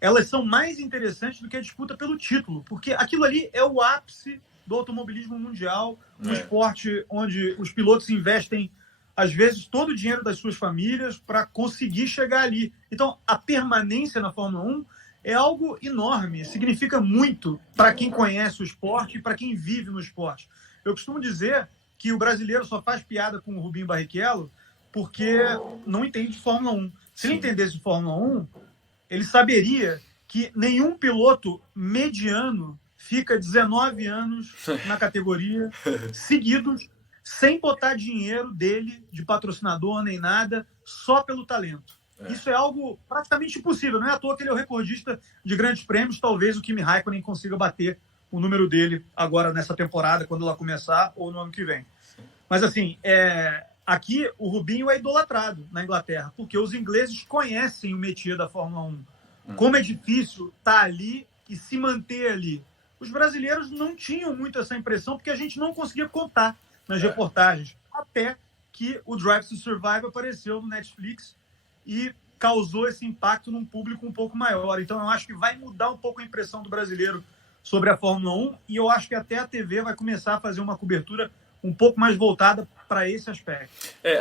elas são mais interessantes do que a disputa pelo título, porque aquilo ali é o ápice do automobilismo mundial, um esporte onde os pilotos investem, às vezes, todo o dinheiro das suas famílias para conseguir chegar ali. Então, a permanência na Fórmula 1 é algo enorme, significa muito para quem conhece o esporte e para quem vive no esporte. Eu costumo dizer que o brasileiro só faz piada com o Rubinho Barrichello porque não entende de Fórmula 1. Se ele entendesse de Fórmula 1, ele saberia que nenhum piloto mediano fica 19 anos na categoria, seguidos, sem botar dinheiro dele, de patrocinador nem nada, só pelo talento. Isso é algo praticamente impossível. Não é à toa que ele é o recordista de grandes prêmios. Talvez o Kimi Raikkonen consiga bater o número dele agora nessa temporada, quando ela começar, ou no ano que vem. Mas, assim, aqui o Rubinho é idolatrado na Inglaterra, porque os ingleses conhecem o métier da Fórmula 1. Como é difícil estar ali e se manter ali. Os brasileiros não tinham muito essa impressão, porque a gente não conseguia contar nas reportagens, até que o Drive to Survive apareceu no Netflix e causou esse impacto num público um pouco maior. Então, eu acho que vai mudar um pouco a impressão do brasileiro sobre a Fórmula 1, e eu acho que até a TV vai começar a fazer uma cobertura um pouco mais voltada para esse aspecto.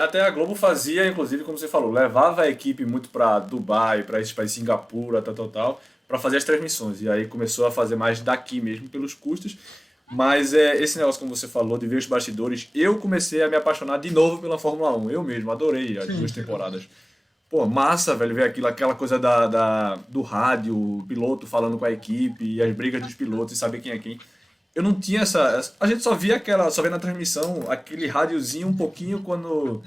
Até a Globo fazia, inclusive, como você falou, levava a equipe muito para Dubai, para Singapura, tal, para fazer as transmissões. E aí começou a fazer mais daqui mesmo, pelos custos. Mas esse negócio, como você falou, de ver os bastidores, eu comecei a me apaixonar de novo pela Fórmula 1. Eu mesmo, adorei as duas temporadas. Pô, massa, velho, ver aquela coisa do rádio, o piloto falando com a equipe, e as brigas dos pilotos, e saber quem é quem. Eu não tinha a gente só via na transmissão, aquele rádiozinho um pouquinho quando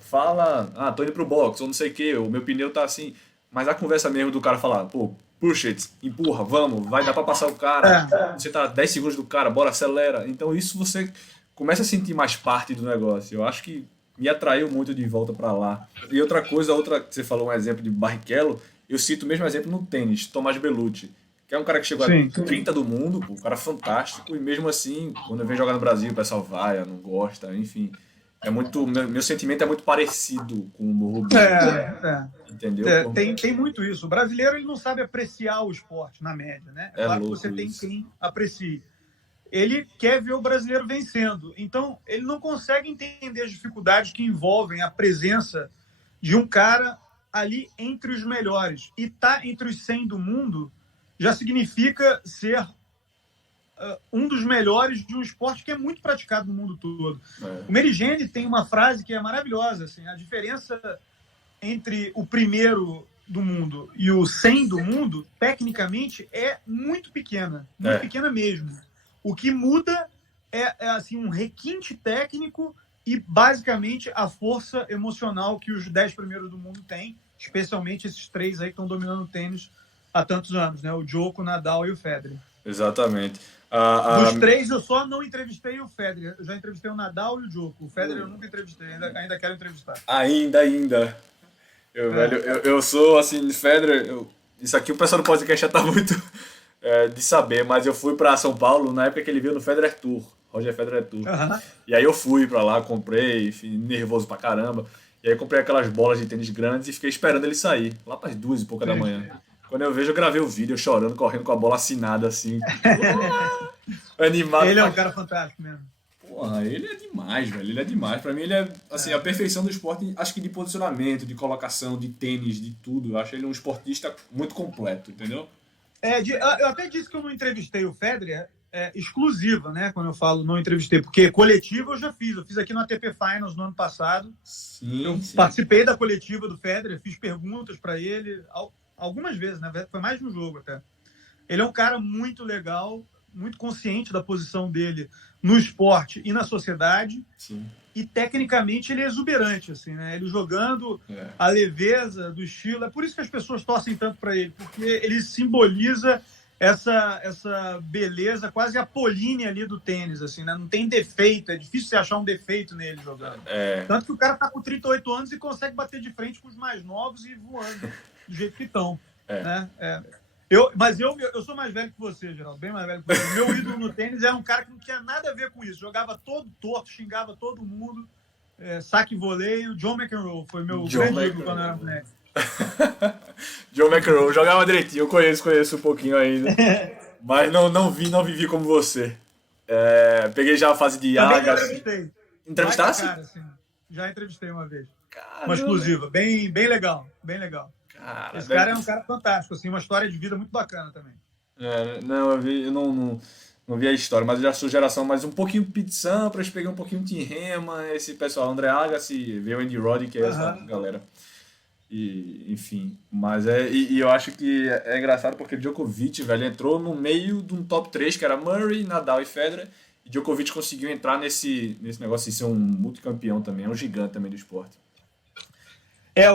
fala, tô indo pro box, ou não sei o que, o meu pneu tá assim. Mas a conversa mesmo do cara falar, pô, push it, empurra, vamos, vai dar pra passar o cara, você tá 10 segundos do cara, bora, acelera. Então isso você começa a sentir mais parte do negócio. Eu acho que me atraiu muito de volta para lá. E outra que você falou um exemplo de Barrichello, eu cito o mesmo exemplo no tênis, Tomás Bellucci, que é um cara que chegou a 30 do mundo, um cara fantástico, e mesmo assim, quando eu venho jogar no Brasil, o pessoal vai, não gosta, enfim. Meu sentimento é muito parecido com o do Rubinho. Entendeu? Tem muito isso. O brasileiro ele não sabe apreciar o esporte, na média, né? É claro que você tem quem aprecie. Ele quer ver o brasileiro vencendo. Então, ele não consegue entender as dificuldades que envolvem a presença de um cara ali entre os melhores. E estar entre os 100 do mundo já significa ser um dos melhores de um esporte que é muito praticado no mundo todo. O Meligeni tem uma frase que é maravilhosa. Assim, a diferença entre o primeiro do mundo e o 100 do mundo, tecnicamente, é muito pequena. Muito pequena mesmo. O que muda é assim, um requinte técnico e, basicamente, a força emocional que os 10 primeiros do mundo têm, especialmente esses 3 aí que estão dominando o tênis há tantos anos, né? O Djoko, o Nadal e o Federer. Exatamente. Dos 3, eu só não entrevistei o Federer. Eu já entrevistei o Nadal e o Djoko. O Federer eu nunca entrevistei, ainda quero entrevistar. Ainda. Eu sou, assim, Federer... Isso aqui o pessoal do podcast já tá muito... de saber, mas eu fui pra São Paulo na época que ele veio no Federer Tour, Roger Federer Tour. E aí eu fui pra lá, comprei, nervoso pra caramba. E aí comprei aquelas bolas de tênis grandes e fiquei esperando ele sair, lá pras 2h30 da manhã. Quando eu vejo, eu gravei o vídeo, eu chorando, correndo com a bola assinada, assim. Animado. Ele é um cara fantástico mesmo. Porra, ele é demais, velho. Ele é demais. Pra mim, ele é, assim, a perfeição do esporte, acho que de posicionamento, de colocação, de tênis, de tudo. Eu acho ele um esportista muito completo, entendeu? Eu até disse que eu não entrevistei o Federer exclusiva, né? Quando eu falo não entrevistei, porque coletiva eu já fiz. Eu fiz aqui no ATP Finals no ano passado. Sim. Participei da coletiva do Federer, fiz perguntas para ele algumas vezes, né? Foi mais de um jogo até. Ele é um cara muito legal, muito consciente da posição dele no esporte e na sociedade. Sim. E tecnicamente ele é exuberante, assim, né? Ele jogando a leveza do estilo. É por isso que as pessoas torcem tanto para ele, porque ele simboliza essa beleza quase apolínea ali do tênis, assim, né? Não tem defeito, é difícil você achar um defeito nele jogando. Tanto que o cara tá com 38 anos e consegue bater de frente com os mais novos e voando do jeito que estão, né? Mas eu sou mais velho que você, Geraldo, bem mais velho que você. Meu ídolo no tênis era um cara que não tinha nada a ver com isso, jogava todo torto, xingava todo mundo, saque e voleio. John McEnroe foi meu grande ídolo quando eu era moleque. John McEnroe, jogava direitinho, eu conheço um pouquinho ainda, mas não vivi como você. Peguei já a fase de Agassi. Entrevistasse? Cara, assim, já entrevistei uma vez. Caramba. Uma exclusiva, bem legal, bem legal. Cara, esse cara é um cara fantástico, assim, uma história de vida muito bacana também. Eu não vi a história, mas eu já sou geração mais um pouquinho Pete Sampras, peguei um pouquinho Tim Rema, esse pessoal, André Agassi, veio o Andy Roddick, que é essa galera. E, enfim, mas e eu acho que é engraçado porque Djokovic, velho, entrou no meio de um top 3 que era Murray, Nadal e Federer, e Djokovic conseguiu entrar nesse negócio de ser um multicampeão também, é um gigante também do esporte.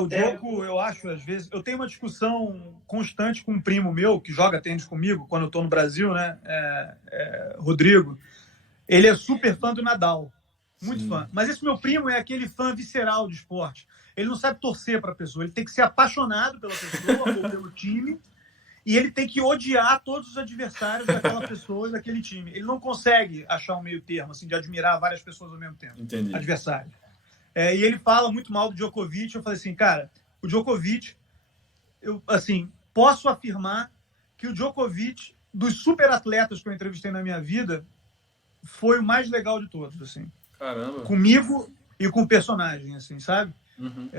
O Djoko, eu acho, às vezes, eu tenho uma discussão constante com um primo meu que joga tênis comigo quando eu tô no Brasil, né, Rodrigo. Ele é super fã do Nadal, muito fã, mas esse meu primo é aquele fã visceral de esporte. Ele não sabe torcer para a pessoa, ele tem que ser apaixonado pela pessoa ou pelo time, e ele tem que odiar todos os adversários daquela pessoa e daquele time. Ele não consegue achar um meio termo, assim, de admirar várias pessoas ao mesmo tempo. Entendi. Adversários. E ele fala muito mal do Djokovic. Eu falei assim, cara, o Djokovic, eu, assim, posso afirmar que o Djokovic, dos super atletas que eu entrevistei na minha vida, foi o mais legal de todos, assim. Caramba. Comigo e com o personagem, assim, sabe? Uhum.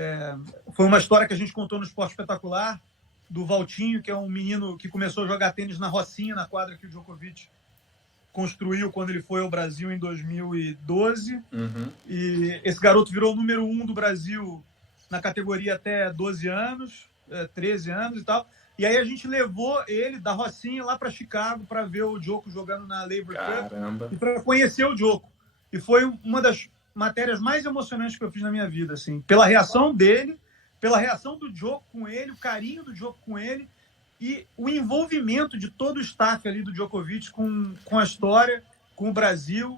Foi uma história que a gente contou no Esporte Espetacular, do Valtinho, que é um menino que começou a jogar tênis na Rocinha, na quadra que o Djokovic construiu quando ele foi ao Brasil em 2012. Uhum. E esse garoto virou o número 1 do Brasil na categoria até 12 anos, 13 anos e tal. E aí a gente levou ele da Rocinha lá para Chicago para ver o Djoko jogando na Laver Cup e para conhecer o Djoko. E foi uma das matérias mais emocionantes que eu fiz na minha vida, assim, pela reação dele, pela reação do Djoko com ele, o carinho do Djoko com ele e o envolvimento de todo o staff ali do Djokovic com a história, com o Brasil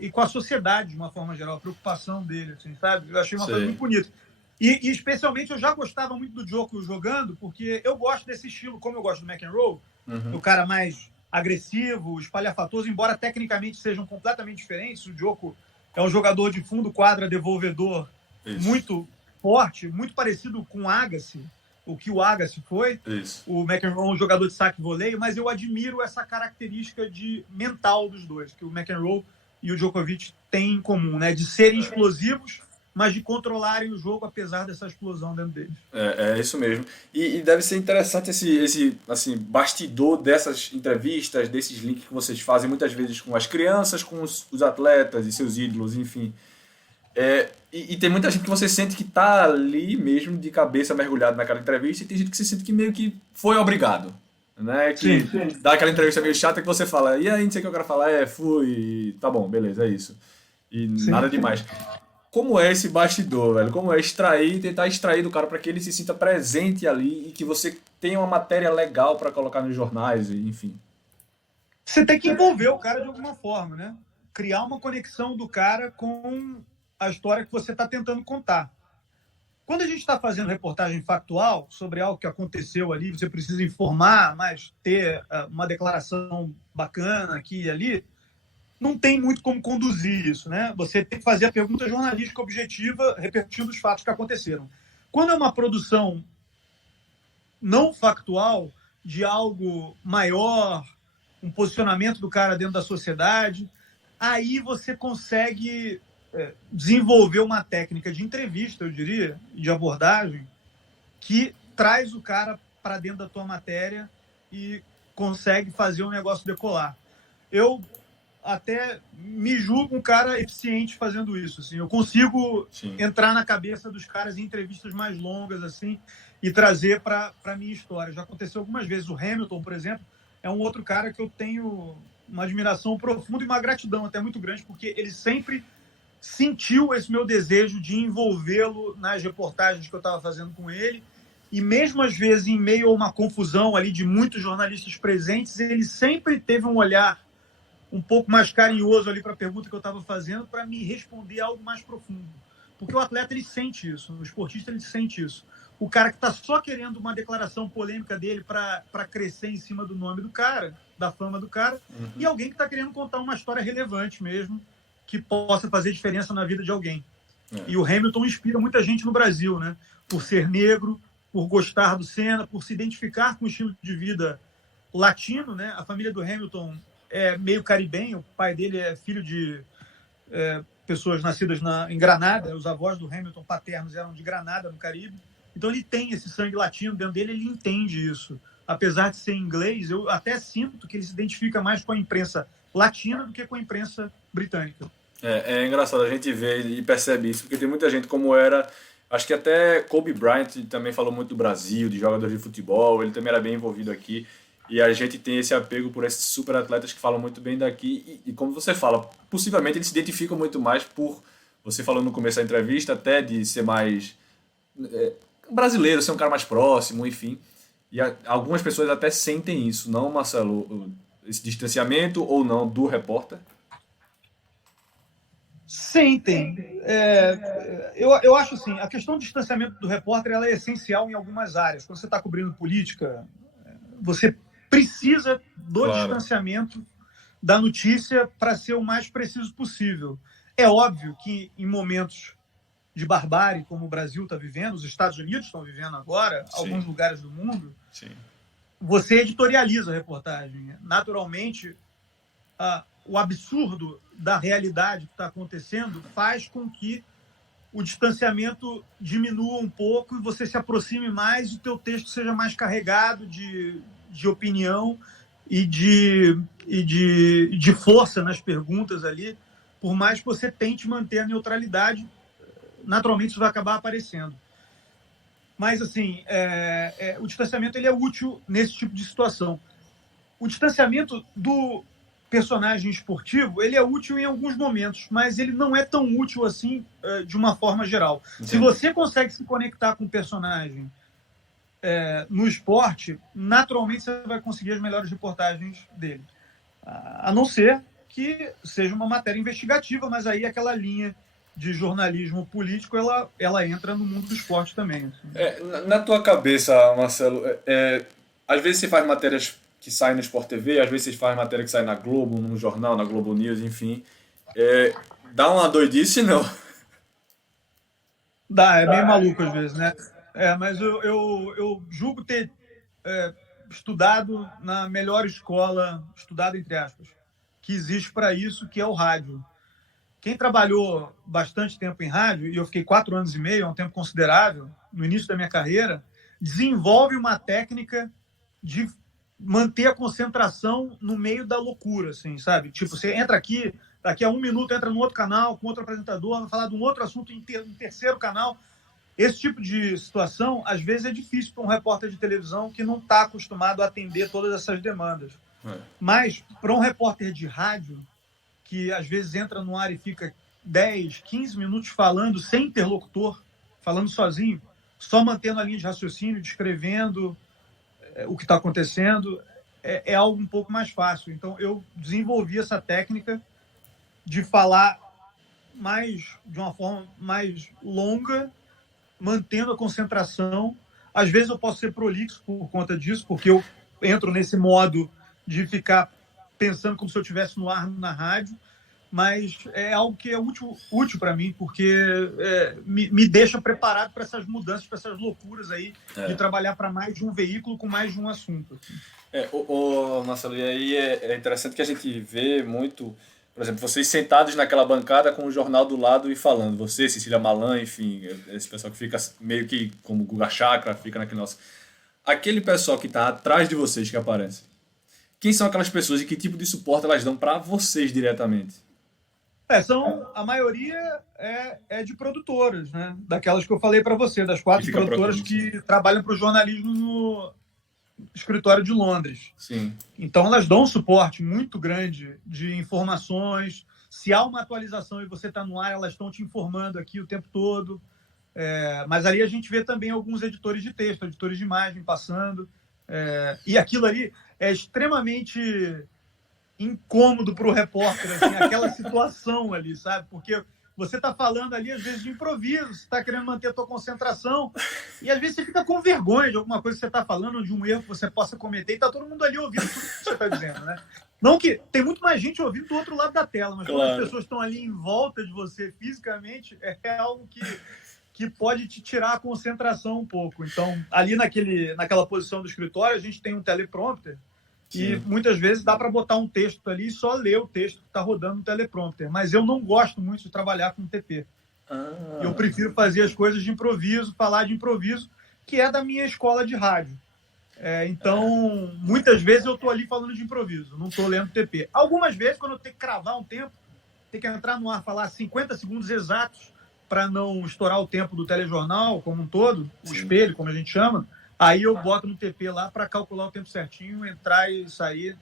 e com a sociedade, de uma forma geral, a preocupação dele, assim, sabe? Eu achei uma coisa muito bonita. E especialmente eu já gostava muito do Djoko jogando, porque eu gosto desse estilo, como eu gosto do McEnroe, o cara mais agressivo, espalhafatoso, embora tecnicamente sejam completamente diferentes. O Djoko é um jogador de fundo quadra, devolvedor, muito forte, muito parecido com o Agassi, o que o Agassi foi. O McEnroe é um jogador de saque e voleio, mas eu admiro essa característica mental dos dois, que o McEnroe e o Djokovic têm em comum, né? De serem explosivos, mas de controlarem o jogo apesar dessa explosão dentro deles. É isso mesmo. E deve ser interessante esse assim, bastidor dessas entrevistas, desses links que vocês fazem muitas vezes com as crianças, com os atletas e seus ídolos, enfim. E tem muita gente que você sente que tá ali mesmo de cabeça mergulhado naquela entrevista, e tem gente que você sente que meio que foi obrigado, né? Que sim. Dá aquela entrevista meio chata que você fala, e aí, não sei o que eu quero falar, fui, tá bom, beleza, é isso. E sim, nada demais. Como é esse bastidor, velho? Como é tentar extrair do cara para que ele se sinta presente ali e que você tenha uma matéria legal para colocar nos jornais, enfim. Você tem que envolver o cara de alguma forma, né? Criar uma conexão do cara com a história que você está tentando contar. Quando a gente está fazendo reportagem factual sobre algo que aconteceu ali, você precisa informar, mas ter uma declaração bacana aqui e ali, não tem muito como conduzir isso, né? Você tem que fazer a pergunta jornalística objetiva, repercutindo os fatos que aconteceram. Quando é uma produção não factual, de algo maior, um posicionamento do cara dentro da sociedade, aí você consegue desenvolver uma técnica de entrevista, eu diria, de abordagem, que traz o cara para dentro da tua matéria e consegue fazer o negócio decolar. Eu até me julgo um cara eficiente fazendo isso, assim. Eu consigo entrar na cabeça dos caras em entrevistas mais longas, assim, e trazer para a minha história. Já aconteceu algumas vezes. O Hamilton, por exemplo, é um outro cara que eu tenho uma admiração profunda e uma gratidão até muito grande, porque ele sempre sentiu esse meu desejo de envolvê-lo nas reportagens que eu estava fazendo com ele e mesmo às vezes em meio a uma confusão ali de muitos jornalistas presentes, ele sempre teve um olhar um pouco mais carinhoso ali para a pergunta que eu estava fazendo, para me responder algo mais profundo. Porque o atleta, ele sente isso, o esportista, ele sente isso. O cara que está só querendo uma declaração polêmica dele para crescer em cima do nome do cara, da fama do cara, e alguém que está querendo contar uma história relevante mesmo, que possa fazer diferença na vida de alguém. E o Hamilton inspira muita gente no Brasil, né? Por ser negro, por gostar do Senna, por se identificar com o estilo de vida latino, né? A família do Hamilton é meio caribenho, o pai dele é filho de pessoas nascidas em Granada, os avós do Hamilton paternos eram de Granada, no Caribe. Então ele tem esse sangue latino dentro dele, ele entende isso. Apesar de ser inglês, eu até sinto que ele se identifica mais com a imprensa latina do que com a imprensa britânica. É engraçado, a gente vê e percebe isso, porque tem muita gente como era... Acho que até Kobe Bryant também falou muito do Brasil, de jogadores de futebol, ele também era bem envolvido aqui. E a gente tem esse apego por esses super atletas que falam muito bem daqui. E como você fala, possivelmente eles se identificam muito mais por... Você falou no começo da entrevista até de ser mais... brasileiro, ser um cara mais próximo, enfim. E algumas pessoas até sentem isso, não, Marcelo? Esse distanciamento ou não do repórter? Sentem. Eu acho assim, a questão do distanciamento do repórter ela é essencial em algumas áreas. Quando você está cobrindo política, você precisa do distanciamento da notícia para ser o mais preciso possível. É óbvio que em momentos de barbárie, como o Brasil está vivendo, os Estados Unidos estão vivendo agora, alguns lugares do mundo, você editorializa a reportagem. Naturalmente, o absurdo da realidade que está acontecendo faz com que o distanciamento diminua um pouco e você se aproxime mais e o teu texto seja mais carregado de opinião e de força nas perguntas ali. Por mais que você tente manter a neutralidade, naturalmente isso vai acabar aparecendo. Mas, assim, o distanciamento ele é útil nesse tipo de situação. O distanciamento do personagem esportivo, ele é útil em alguns momentos, mas ele não é tão útil assim de uma forma geral. Entendi. Se você consegue se conectar com o personagem no esporte, naturalmente você vai conseguir as melhores reportagens dele. A não ser que seja uma matéria investigativa, mas aí aquela linha de jornalismo político, ela entra no mundo do esporte também. Assim. Na tua cabeça, Marcelo, às vezes você faz matérias que saem no Sport TV, às vezes você faz matéria que sai na Globo, no jornal, na Globo News, enfim. Dá uma doidice, não? Dá, é meio maluco às vezes, né? Mas eu julgo ter estudado na melhor escola, estudado entre aspas, que existe para isso, que é o rádio. Quem trabalhou bastante tempo em rádio, e eu fiquei 4 anos e meio, é um tempo considerável, no início da minha carreira, desenvolve uma técnica de manter a concentração no meio da loucura, assim, sabe? Tipo, você entra aqui, daqui a 1 minuto entra no outro canal, com outro apresentador, vai falar de um outro assunto em terceiro canal. Esse tipo de situação, às vezes, é difícil para um repórter de televisão que não está acostumado a atender todas essas demandas. Mas, para um repórter de rádio, que às vezes entra no ar e fica 10, 15 minutos falando sem interlocutor, falando sozinho, só mantendo a linha de raciocínio, descrevendo o que está acontecendo, é algo um pouco mais fácil. Então, eu desenvolvi essa técnica de falar de uma forma mais longa, mantendo a concentração. Às vezes eu posso ser prolixo por conta disso, porque eu entro nesse modo de ficar pensando como se eu estivesse no ar na rádio, mas é algo que é útil para mim, porque me deixa preparado para essas mudanças, para essas loucuras aí, de trabalhar para mais de um veículo com mais de um assunto. Marcelo, e aí é interessante que a gente vê muito, por exemplo, vocês sentados naquela bancada com o jornal do lado e falando, você, Cecília Malan, enfim, esse pessoal que fica meio que como Guga Chakra, fica naquele nosso... Aquele pessoal que está atrás de vocês que aparece, quem são aquelas pessoas e que tipo de suporte elas dão para vocês diretamente? A maioria é de produtoras, né? Daquelas que eu falei para você, das 4 produtoras que trabalham para o jornalismo no escritório de Londres. Sim. Então, elas dão um suporte muito grande de informações. Se há uma atualização e você está no ar, elas estão te informando aqui o tempo todo. Mas ali a gente vê também alguns editores de texto, editores de imagem passando. E aquilo ali é extremamente incômodo para o repórter, assim, aquela situação ali, sabe? Porque você está falando ali, às vezes, de improviso, você está querendo manter a tua concentração, e às vezes você fica com vergonha de alguma coisa que você está falando, de um erro que você possa cometer, e está todo mundo ali ouvindo tudo que você está dizendo, né? Não que tem muito mais gente ouvindo do outro lado da tela, mas quando as pessoas estão ali em volta de você fisicamente, é algo que pode te tirar a concentração um pouco. Então, ali naquela posição do escritório, a gente tem um teleprompter. Sim. E muitas vezes dá para botar um texto ali e só ler o texto que está rodando no teleprompter. Mas eu não gosto muito de trabalhar com TP. Eu prefiro fazer as coisas de improviso, falar de improviso, que é da minha escola de rádio. Então, muitas vezes eu estou ali falando de improviso, não estou lendo TP. Algumas vezes, quando eu tenho que cravar um tempo, tenho que entrar no ar, falar 50 segundos exatos para não estourar o tempo do telejornal como um todo, o espelho, como a gente chama, aí eu boto no TP lá para calcular o tempo certinho, entrar e sair.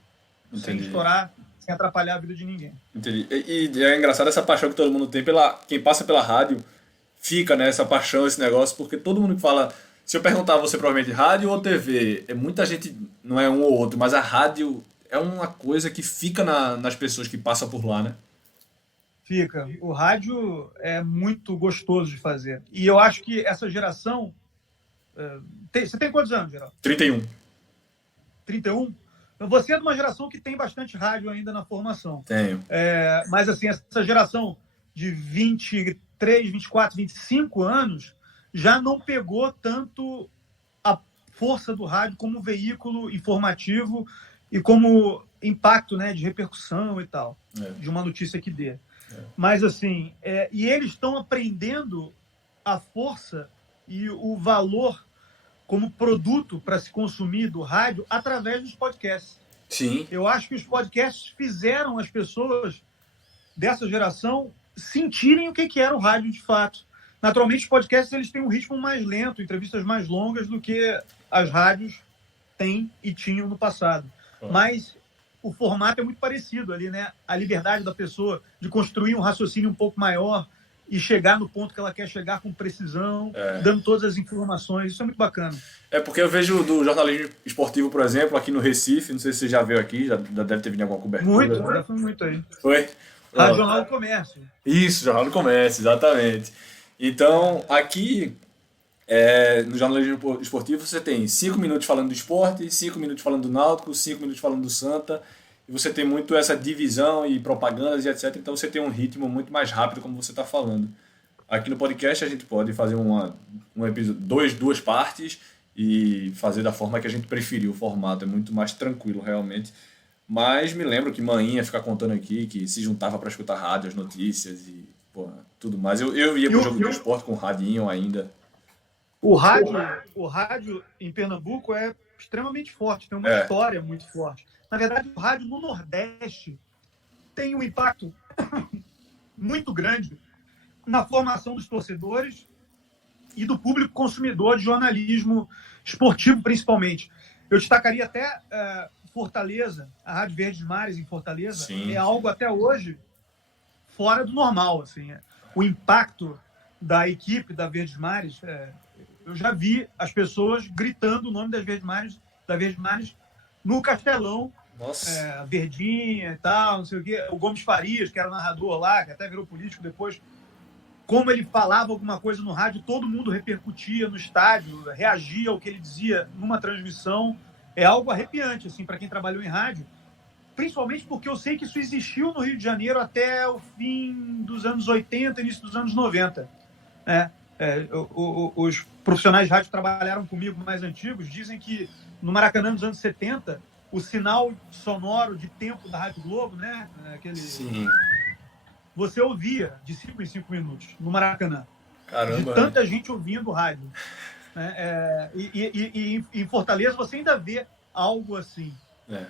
Entendi. Sem estourar, sem atrapalhar a vida de ninguém. Entendi. E é engraçado essa paixão que todo mundo tem quem passa pela rádio, fica, né, essa paixão, esse negócio, porque todo mundo que fala, se eu perguntar a você provavelmente rádio ou TV, muita gente, não é um ou outro, mas a rádio é uma coisa que fica nas pessoas que passam por lá, né? Fica. O rádio é muito gostoso de fazer. E eu acho que essa geração... Você tem quantos anos, Geraldo? 31. 31? Você é de uma geração que tem bastante rádio ainda na formação. Tenho. Mas, assim, essa geração de 23, 24, 25 anos já não pegou tanto a força do rádio como veículo informativo e como impacto, né, de repercussão e tal, de uma notícia que dê. Mas, assim, e eles estão aprendendo a força e o valor como produto para se consumir do rádio através dos podcasts. Sim. Eu acho que os podcasts fizeram as pessoas dessa geração sentirem o que era o rádio de fato. Naturalmente, os podcasts eles têm um ritmo mais lento, entrevistas mais longas do que as rádios têm e tinham no passado. Mas o formato é muito parecido ali, né? A liberdade da pessoa de construir um raciocínio um pouco maior e chegar no ponto que ela quer chegar com precisão, dando todas as informações. Isso é muito bacana. Porque eu vejo do jornalismo esportivo, por exemplo, aqui no Recife, não sei se você já veio aqui, já deve ter vindo em alguma cobertura. Muito, já fui muito aí. Foi? Rádio Jornal do Comércio. Isso, Jornal do Comércio, exatamente. Então, aqui no jornalismo esportivo você tem 5 minutos falando do esporte, 5 minutos falando do Náutico, 5 minutos falando do Santa, e você tem muito essa divisão e propagandas e etc. Então você tem um ritmo muito mais rápido, como você está falando. Aqui no podcast a gente pode fazer um episódio, duas partes e fazer da forma que a gente preferiu o formato. É muito mais tranquilo, realmente. Mas me lembro que manhinha ficar contando aqui que se juntava para escutar rádio, as notícias e tudo mais. Eu ia pro jogo do esporte com o radinho ainda. O rádio em Pernambuco é extremamente forte, tem uma história muito forte. Na verdade, o rádio no Nordeste tem um impacto muito grande na formação dos torcedores e do público consumidor de jornalismo esportivo, principalmente. Eu destacaria até Fortaleza, a Rádio Verdes Mares em Fortaleza. Sim. É algo até hoje fora do normal. Assim. O impacto da equipe da Verdes Mares, eu já vi as pessoas gritando o nome da Verdes Mares no Castelão. Nossa. Verdinha e tal, não sei o quê. O Gomes Farias, que era o narrador lá, que até virou político depois, como ele falava alguma coisa no rádio, todo mundo repercutia no estádio, reagia ao que ele dizia numa transmissão. É algo arrepiante, assim, para quem trabalhou em rádio, principalmente porque eu sei que isso existiu no Rio de Janeiro até o fim dos anos 80, início dos anos 90. Os profissionais de rádio que trabalharam comigo mais antigos dizem que no Maracanã dos anos 70, o sinal sonoro de tempo da Rádio Globo, né? Sim. Você ouvia de 5 em 5 minutos no Maracanã. Caramba. De tanta gente ouvindo rádio. E em Fortaleza você ainda vê algo assim.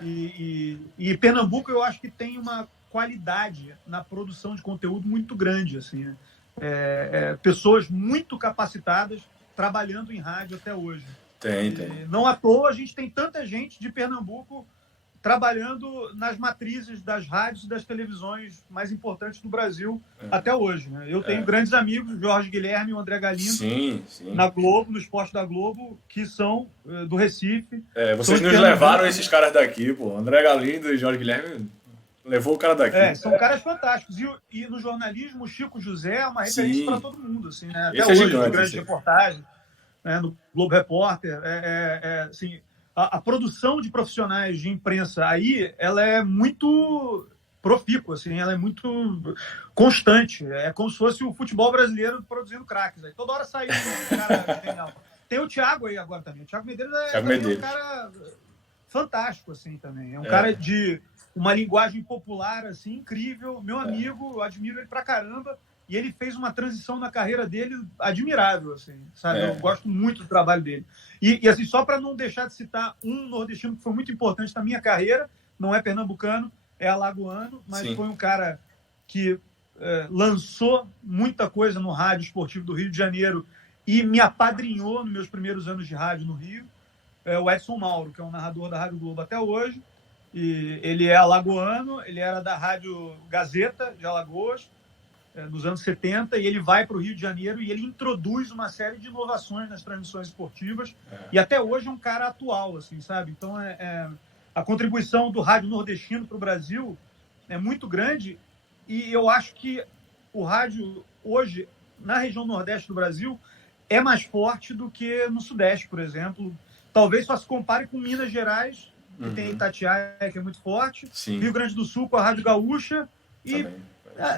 E Pernambuco eu acho que tem uma qualidade na produção de conteúdo muito grande. Assim, pessoas muito capacitadas trabalhando em rádio até hoje. Tem. Não à toa a gente tem tanta gente de Pernambuco trabalhando nas matrizes das rádios e das televisões mais importantes do Brasil até hoje. Né? Eu tenho grandes amigos, Jorge Guilherme e o André Galindo, na Globo, no Esporte da Globo, que são do Recife. Vocês nos levaram esses caras daqui, pô. André Galindo e Jorge Guilherme levou o cara daqui. São caras fantásticos. E no jornalismo, o Chico José é uma referência para todo mundo. Assim, né? Até hoje, gigante, grande reportagem, né? No Globo Repórter. Assim, a produção de profissionais de imprensa aí, ela é muito profícua, assim, ela é muito constante. É como se fosse o futebol brasileiro produzindo craques. Aí toda hora sai um cara genial. Tem o Thiago aí agora também. O Thiago Medeiros um cara fantástico, assim, também. É um cara de uma linguagem popular, assim, incrível. Meu amigo, eu admiro ele pra caramba. E ele fez uma transição na carreira dele admirável, assim, sabe? Eu gosto muito do trabalho dele. E assim, só para não deixar de citar um nordestino que foi muito importante na minha carreira, não é pernambucano, é alagoano, mas foi um cara que lançou muita coisa no rádio esportivo do Rio de Janeiro e me apadrinhou nos meus primeiros anos de rádio no Rio, o Edson Mauro, que é um narrador da Rádio Globo até hoje. E ele é alagoano, ele era da Rádio Gazeta de Alagoas, nos anos 70, e ele vai para o Rio de Janeiro e ele introduz uma série de inovações nas transmissões esportivas, e até hoje é um cara atual, assim, sabe? Então, a contribuição do rádio nordestino para o Brasil é muito grande, e eu acho que o rádio hoje, na região nordeste do Brasil, é mais forte do que no sudeste, por exemplo. Talvez só se compare com Minas Gerais, que tem Itatiaia, que é muito forte, Rio Grande do Sul com a Rádio Gaúcha, e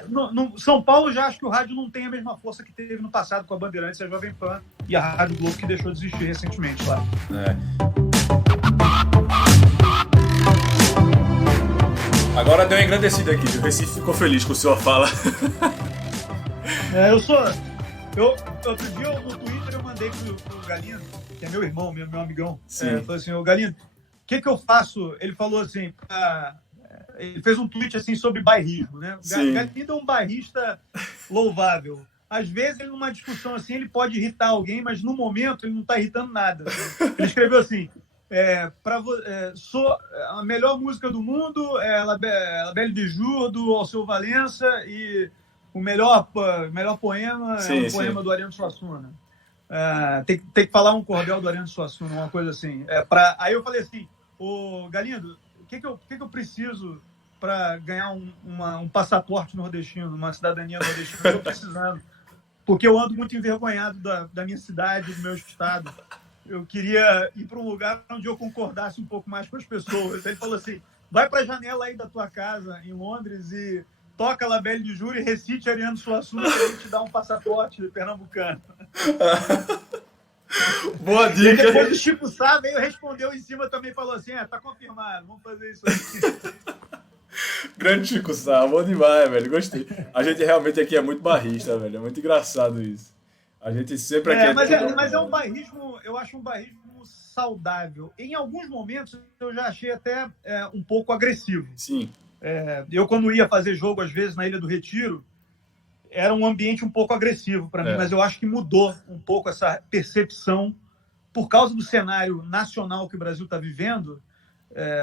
no São Paulo já acho que o rádio não tem a mesma força que teve no passado com a Bandeirantes, a Jovem Pan e a Rádio Globo, que deixou de existir recentemente lá. Agora deu uma engrandecida aqui, o Recife ficou feliz com a sua fala. Outro dia no Twitter eu mandei pro Galindo, que é meu irmão, meu amigão, falei assim, ô Galindo, o que eu faço? Ele falou assim, ele fez um tweet assim sobre bairrismo, né? O Galindo é um bairrista louvável. Às vezes, ele numa discussão assim, ele pode irritar alguém, mas no momento ele não está irritando nada. Ele escreveu assim, sou a melhor música do mundo é La Belle de Jour, do Alceu Valença, e o melhor poema é o poema do Ariano Suassuna. Tem que falar um cordel do Ariano Suassuna, uma coisa assim. Aí eu falei assim, ô Galindo, o que eu preciso para ganhar um passaporte nordestino, uma cidadania nordestina? Eu estou precisando. Porque eu ando muito envergonhado da minha cidade, do meu estado. Eu queria ir para um lugar onde eu concordasse um pouco mais com as pessoas. Ele falou assim, vai para a janela aí da tua casa, em Londres, e toca La Belle de Jour e recite Ariano Suassuna para ele te dar um passaporte pernambucano. Boa dica. E depois o Chico Sá veio, respondeu em cima também, falou assim, tá confirmado, vamos fazer isso aí. Grande Chico Sá, bom demais, velho, gostei. A gente realmente aqui é muito barrista, velho, é muito engraçado isso. A gente sempre aqui mas é um bairrismo, eu acho um bairrismo saudável. Em alguns momentos eu já achei até um pouco agressivo. Sim. Eu quando ia fazer jogo, às vezes, na Ilha do Retiro, era um ambiente um pouco agressivo para mim, mas eu acho que mudou um pouco essa percepção, por causa do cenário nacional que o Brasil está vivendo,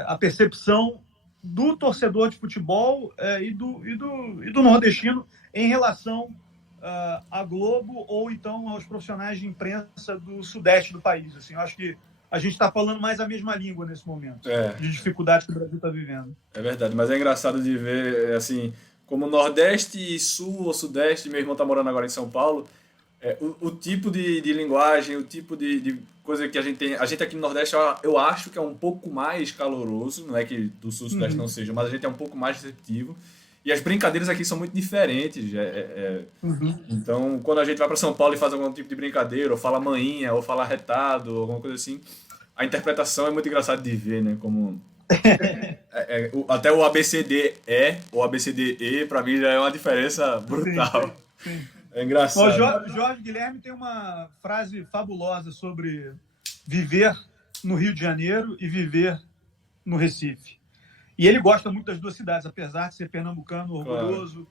a percepção do torcedor de futebol e do nordestino em relação à Globo ou então aos profissionais de imprensa do sudeste do país. Assim, eu acho que a gente está falando mais a mesma língua nesse momento, de dificuldade que o Brasil está vivendo. É verdade, mas é engraçado de ver, assim, como Nordeste, Sul ou Sudeste, meu irmão está morando agora em São Paulo, o tipo de linguagem, o tipo de coisa que a gente tem. A gente aqui no Nordeste, eu acho que é um pouco mais caloroso, não é que do Sul e Sudeste não seja, mas a gente é um pouco mais receptivo. E as brincadeiras aqui são muito diferentes. Então, quando a gente vai para São Paulo e faz algum tipo de brincadeira, ou fala manhinha, ou fala retado, alguma coisa assim, a interpretação é muito engraçada de ver, né? Como... até o ABCDE ou ABCDE, para mim, já é uma diferença brutal. Sim. É engraçado. O Jorge Guilherme tem uma frase fabulosa sobre viver no Rio de Janeiro e viver no Recife. E ele gosta muito das duas cidades, apesar de ser pernambucano, orgulhoso.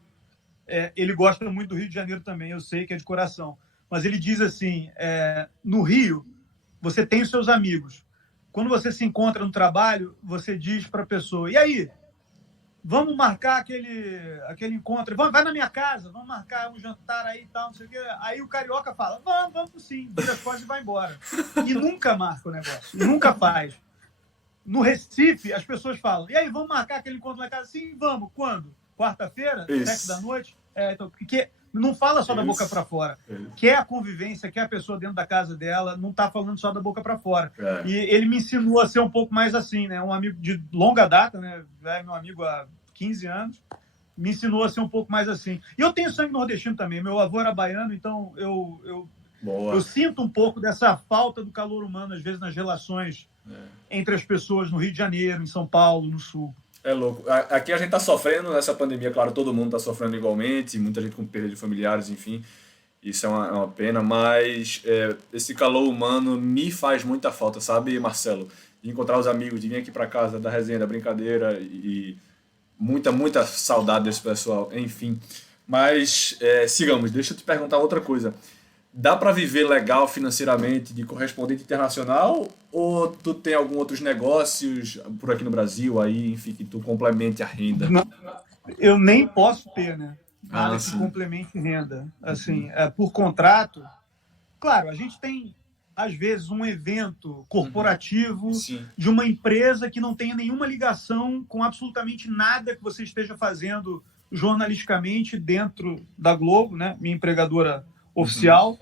Claro. Ele gosta muito do Rio de Janeiro também, eu sei que é de coração. Mas ele diz assim, no Rio, você tem os seus amigos, quando você se encontra no trabalho, você diz para a pessoa, e aí, vamos marcar aquele encontro, vai na minha casa, vamos marcar um jantar aí e tal, não sei o quê. Aí o carioca fala, vamos sim, vira as costas e vai embora. E nunca marca o negócio, e nunca faz. No Recife, as pessoas falam, e aí, vamos marcar aquele encontro na casa? Sim, vamos. Quando? Quarta-feira? 7 da noite? Então, porque não fala só da boca para fora. Quer a convivência, quer a pessoa dentro da casa dela, não está falando só da boca para fora. E ele me ensinou a ser um pouco mais assim, né? Um amigo de longa data, né? Meu amigo há 15 anos, me ensinou a ser um pouco mais assim. E eu tenho sangue nordestino também. Meu avô era baiano, então eu sinto um pouco dessa falta do calor humano, às vezes, nas relações entre as pessoas no Rio de Janeiro, em São Paulo, no Sul. É louco. Aqui a gente tá sofrendo nessa pandemia, claro, todo mundo tá sofrendo igualmente, muita gente com perda de familiares, enfim. Isso é uma pena, mas esse calor humano me faz muita falta, sabe, Marcelo? De encontrar os amigos, de vir aqui para casa, da resenha, da brincadeira e muita saudade desse pessoal, enfim. Mas sigamos, deixa eu te perguntar outra coisa. Dá para viver legal financeiramente de correspondente internacional ou tu tem alguns outros negócios por aqui no Brasil aí, enfim, que tu complemente a renda? Não, eu nem posso ter, né? Nada que complemente renda. Assim, por contrato, claro, a gente tem, às vezes, um evento corporativo de uma empresa que não tenha nenhuma ligação com absolutamente nada que você esteja fazendo jornalisticamente dentro da Globo, né? Minha empregadora oficial.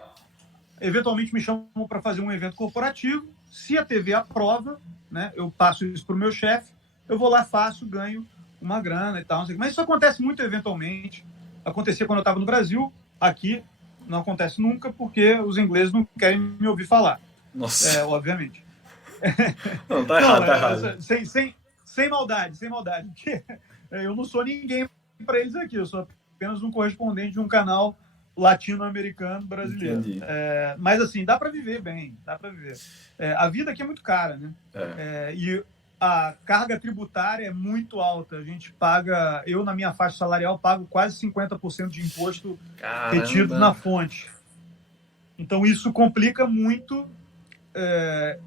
Eventualmente me chamam para fazer um evento corporativo. Se a TV aprova, né? Eu passo isso para o meu chefe, eu vou lá, faço, ganho uma grana e tal. Não sei. Mas isso acontece muito eventualmente. Acontecia quando eu estava no Brasil. Aqui não acontece nunca, porque os ingleses não querem me ouvir falar. Nossa. Obviamente. Não, tá errado, tá errado. Sem maldade. Porque eu não sou ninguém para eles aqui. Eu sou apenas um correspondente de um canal latino-americano brasileiro. Mas assim, dá para viver bem, dá para viver. A vida aqui é muito cara, né? E a carga tributária é muito alta. A gente paga, eu na minha faixa salarial pago quase 50% de imposto retido na fonte. Então isso complica muito.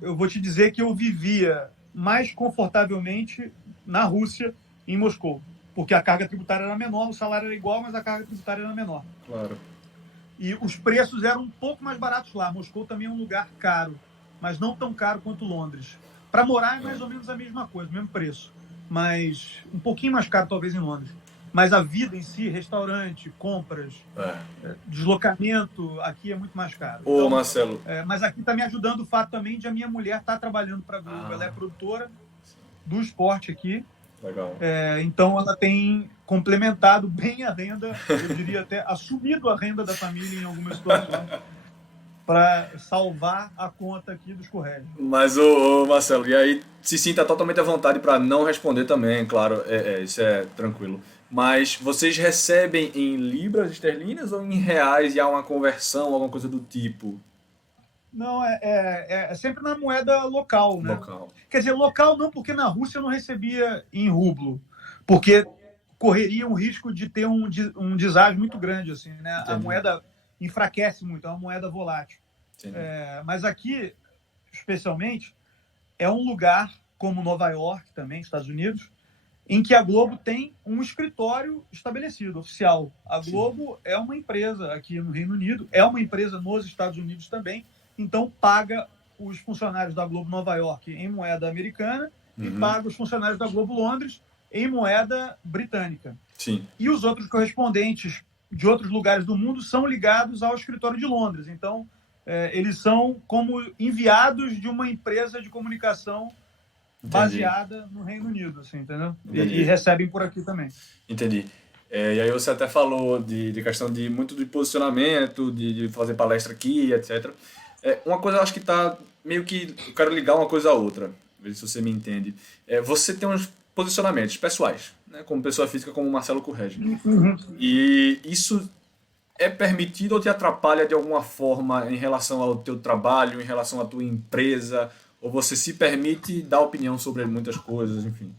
Eu vou te dizer que eu vivia mais confortavelmente na Rússia, em Moscou, porque a carga tributária era menor, o salário era igual, mas a carga tributária era menor. Claro. E os preços eram um pouco mais baratos lá. Moscou também é um lugar caro, mas não tão caro quanto Londres. Para morar é mais ou menos a mesma coisa, o mesmo preço, mas um pouquinho mais caro talvez em Londres. Mas a vida em si, restaurante, compras, deslocamento, aqui é muito mais caro. Ô, Marcelo. Mas aqui está me ajudando o fato também de a minha mulher estar trabalhando para a Globo. Ela é produtora do esporte aqui. Legal. Então ela tem complementado bem a renda, eu diria até assumido a renda da família em algumas situações, para salvar a conta aqui dos Correios. Mas, Marcelo, e aí se sinta totalmente à vontade para não responder também, claro, isso é tranquilo. Mas vocês recebem em libras esterlinas ou em reais e há uma conversão, alguma coisa do tipo? Não, é sempre na moeda local, né? Quer dizer, local não, porque na Rússia eu não recebia em rublo, porque correria um risco de ter um deságio muito grande, assim, né? Entendi. A moeda enfraquece muito, é uma moeda volátil. Mas aqui, especialmente, é um lugar como Nova York, também, Estados Unidos, em que a Globo tem um escritório estabelecido, oficial. A Globo é uma empresa aqui no Reino Unido, é uma empresa nos Estados Unidos também, então paga os funcionários da Globo Nova York em moeda americana e paga os funcionários da Globo Londres em moeda britânica. Sim. E os outros correspondentes de outros lugares do mundo são ligados ao escritório de Londres. Então, eles são como enviados de uma empresa de comunicação baseada no Reino Unido, assim, entendeu? E recebem por aqui também. Entendi. E aí você até falou de questão de muito de posicionamento, de fazer palestra aqui, etc. Uma coisa eu acho que está meio que... Eu quero ligar uma coisa à outra, ver se você me entende. Você tem uns posicionamentos pessoais, né, como pessoa física, como Marcelo Correge. E isso é permitido ou te atrapalha de alguma forma em relação ao teu trabalho, em relação à tua empresa, ou você se permite dar opinião sobre muitas coisas, enfim?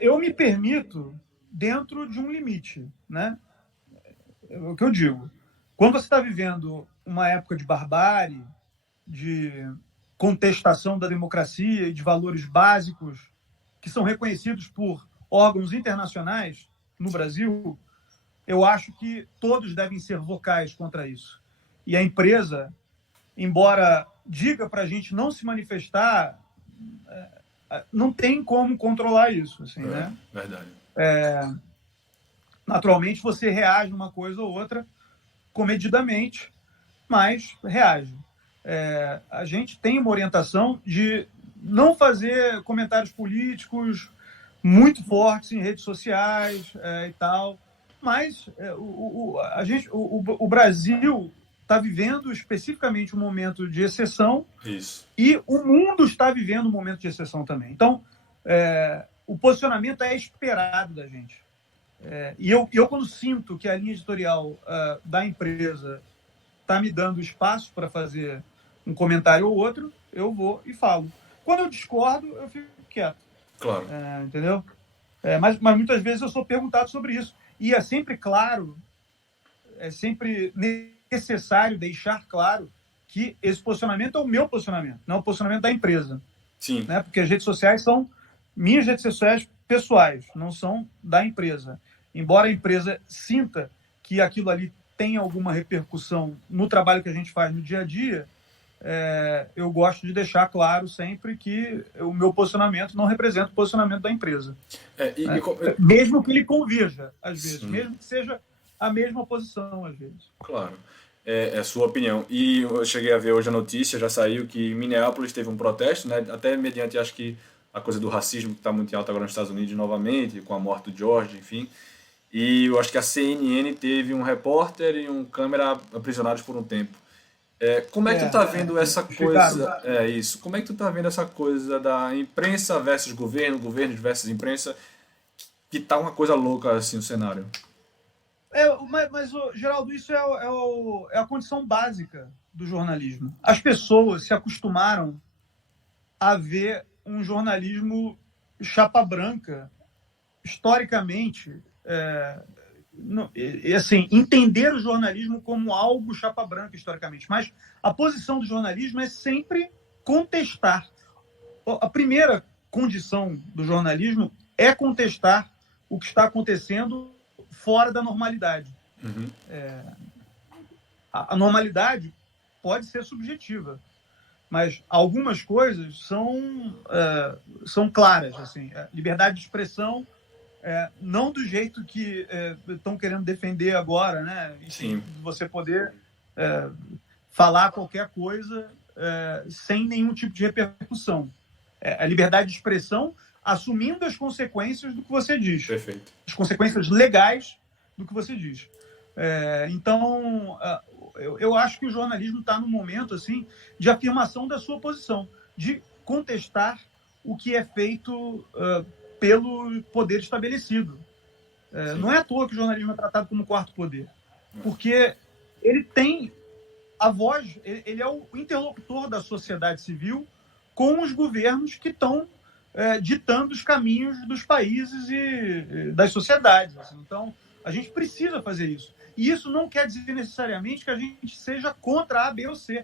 Eu me permito dentro de um limite, né? O que eu digo. Quando você está vivendo uma época de barbárie, de contestação da democracia e de valores básicos que são reconhecidos por órgãos internacionais no Brasil, eu acho que todos devem ser vocais contra isso. E a empresa, embora diga para a gente não se manifestar, não tem como controlar isso. Assim, né? Verdade. Naturalmente, você reage uma coisa ou outra comedidamente, mas reage. A gente tem uma orientação de não fazer comentários políticos muito fortes em redes sociais e tal, mas o Brasil está vivendo especificamente um momento de exceção. Isso. E o mundo está vivendo um momento de exceção também. Então, o posicionamento é esperado da gente. E eu, quando sinto que a linha editorial da empresa está me dando espaço para fazer um comentário ou outro, eu vou e falo. Quando eu discordo, eu fico quieto. Claro. Entendeu? Mas muitas vezes eu sou perguntado sobre isso. E é sempre claro, é sempre necessário deixar claro que esse posicionamento é o meu posicionamento, não é o posicionamento da empresa. Sim. Né? Porque as redes sociais são minhas redes sociais pessoais, não são da empresa. Embora a empresa sinta que aquilo ali tem alguma repercussão no trabalho que a gente faz no dia a dia, eu gosto de deixar claro sempre que o meu posicionamento não representa o posicionamento da empresa. Mesmo que ele convirja, às vezes, mesmo que seja a mesma posição, às vezes. Claro. É a sua opinião. E eu cheguei a ver hoje a notícia, já saiu, que Minneapolis teve um protesto, né? Até mediante, acho que, a coisa do racismo que está muito em alta agora nos Estados Unidos novamente, com a morte do George, enfim. E eu acho que a CNN teve um repórter e um câmera aprisionados por um tempo. Como é que tu tá vendo essa coisa? Isso. Como é que tu tá vendo essa coisa da imprensa versus governo, governo versus imprensa, que tá uma coisa louca assim no cenário? Mas, Geraldo, isso é a condição básica do jornalismo. As pessoas se acostumaram a ver um jornalismo chapa branca, historicamente, assim, entender o jornalismo como algo chapa branca, historicamente. Mas a posição do jornalismo é sempre contestar. A primeira condição do jornalismo é contestar o que está acontecendo fora da normalidade. Uhum. A normalidade pode ser subjetiva, mas algumas coisas são claras. Assim, liberdade de expressão, não do jeito que estão querendo defender agora, né? Enfim, você poder falar qualquer coisa sem nenhum tipo de repercussão. A liberdade de expressão assumindo as consequências do que você diz. Perfeito. As consequências legais do que você diz. Então, eu acho que o jornalismo está num momento assim, de afirmação da sua posição, de contestar o que é feito pelo poder estabelecido. Não é à toa que o jornalismo é tratado como quarto poder, porque ele tem a voz, ele é o interlocutor da sociedade civil com os governos que estão ditando os caminhos dos países e das sociedades. Assim. Então, a gente precisa fazer isso. E isso não quer dizer necessariamente que a gente seja contra A, B ou C.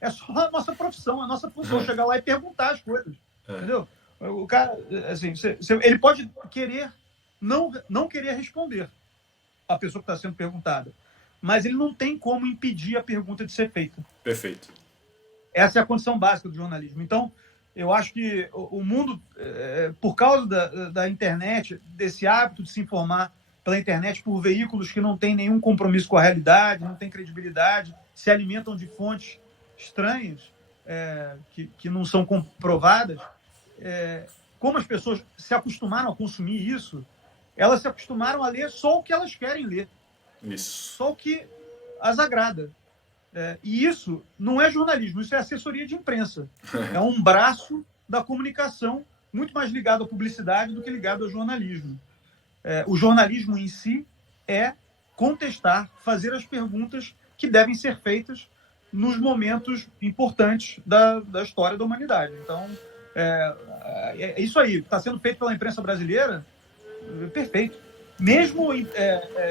É só a nossa profissão, a nossa função, chegar lá e perguntar as coisas. Entendeu? O cara, assim, ele pode querer não querer responder a pessoa que está sendo perguntada, mas ele não tem como impedir a pergunta de ser feita. Perfeito. Essa é a condição básica do jornalismo. Então, eu acho que o mundo, por causa da internet, desse hábito de se informar pela internet por veículos que não têm nenhum compromisso com a realidade, não têm credibilidade, se alimentam de fontes estranhas, que não são comprovadas, como as pessoas se acostumaram a consumir isso, elas se acostumaram a ler só o que elas querem ler. Isso. Só o que as agrada. E isso não é jornalismo, isso é assessoria de imprensa. É um braço da comunicação muito mais ligado à publicidade do que ligado ao jornalismo. O jornalismo em si é contestar, fazer as perguntas que devem ser feitas nos momentos importantes da história da humanidade. Então, é isso aí. Está sendo feito pela imprensa brasileira, perfeito. Mesmo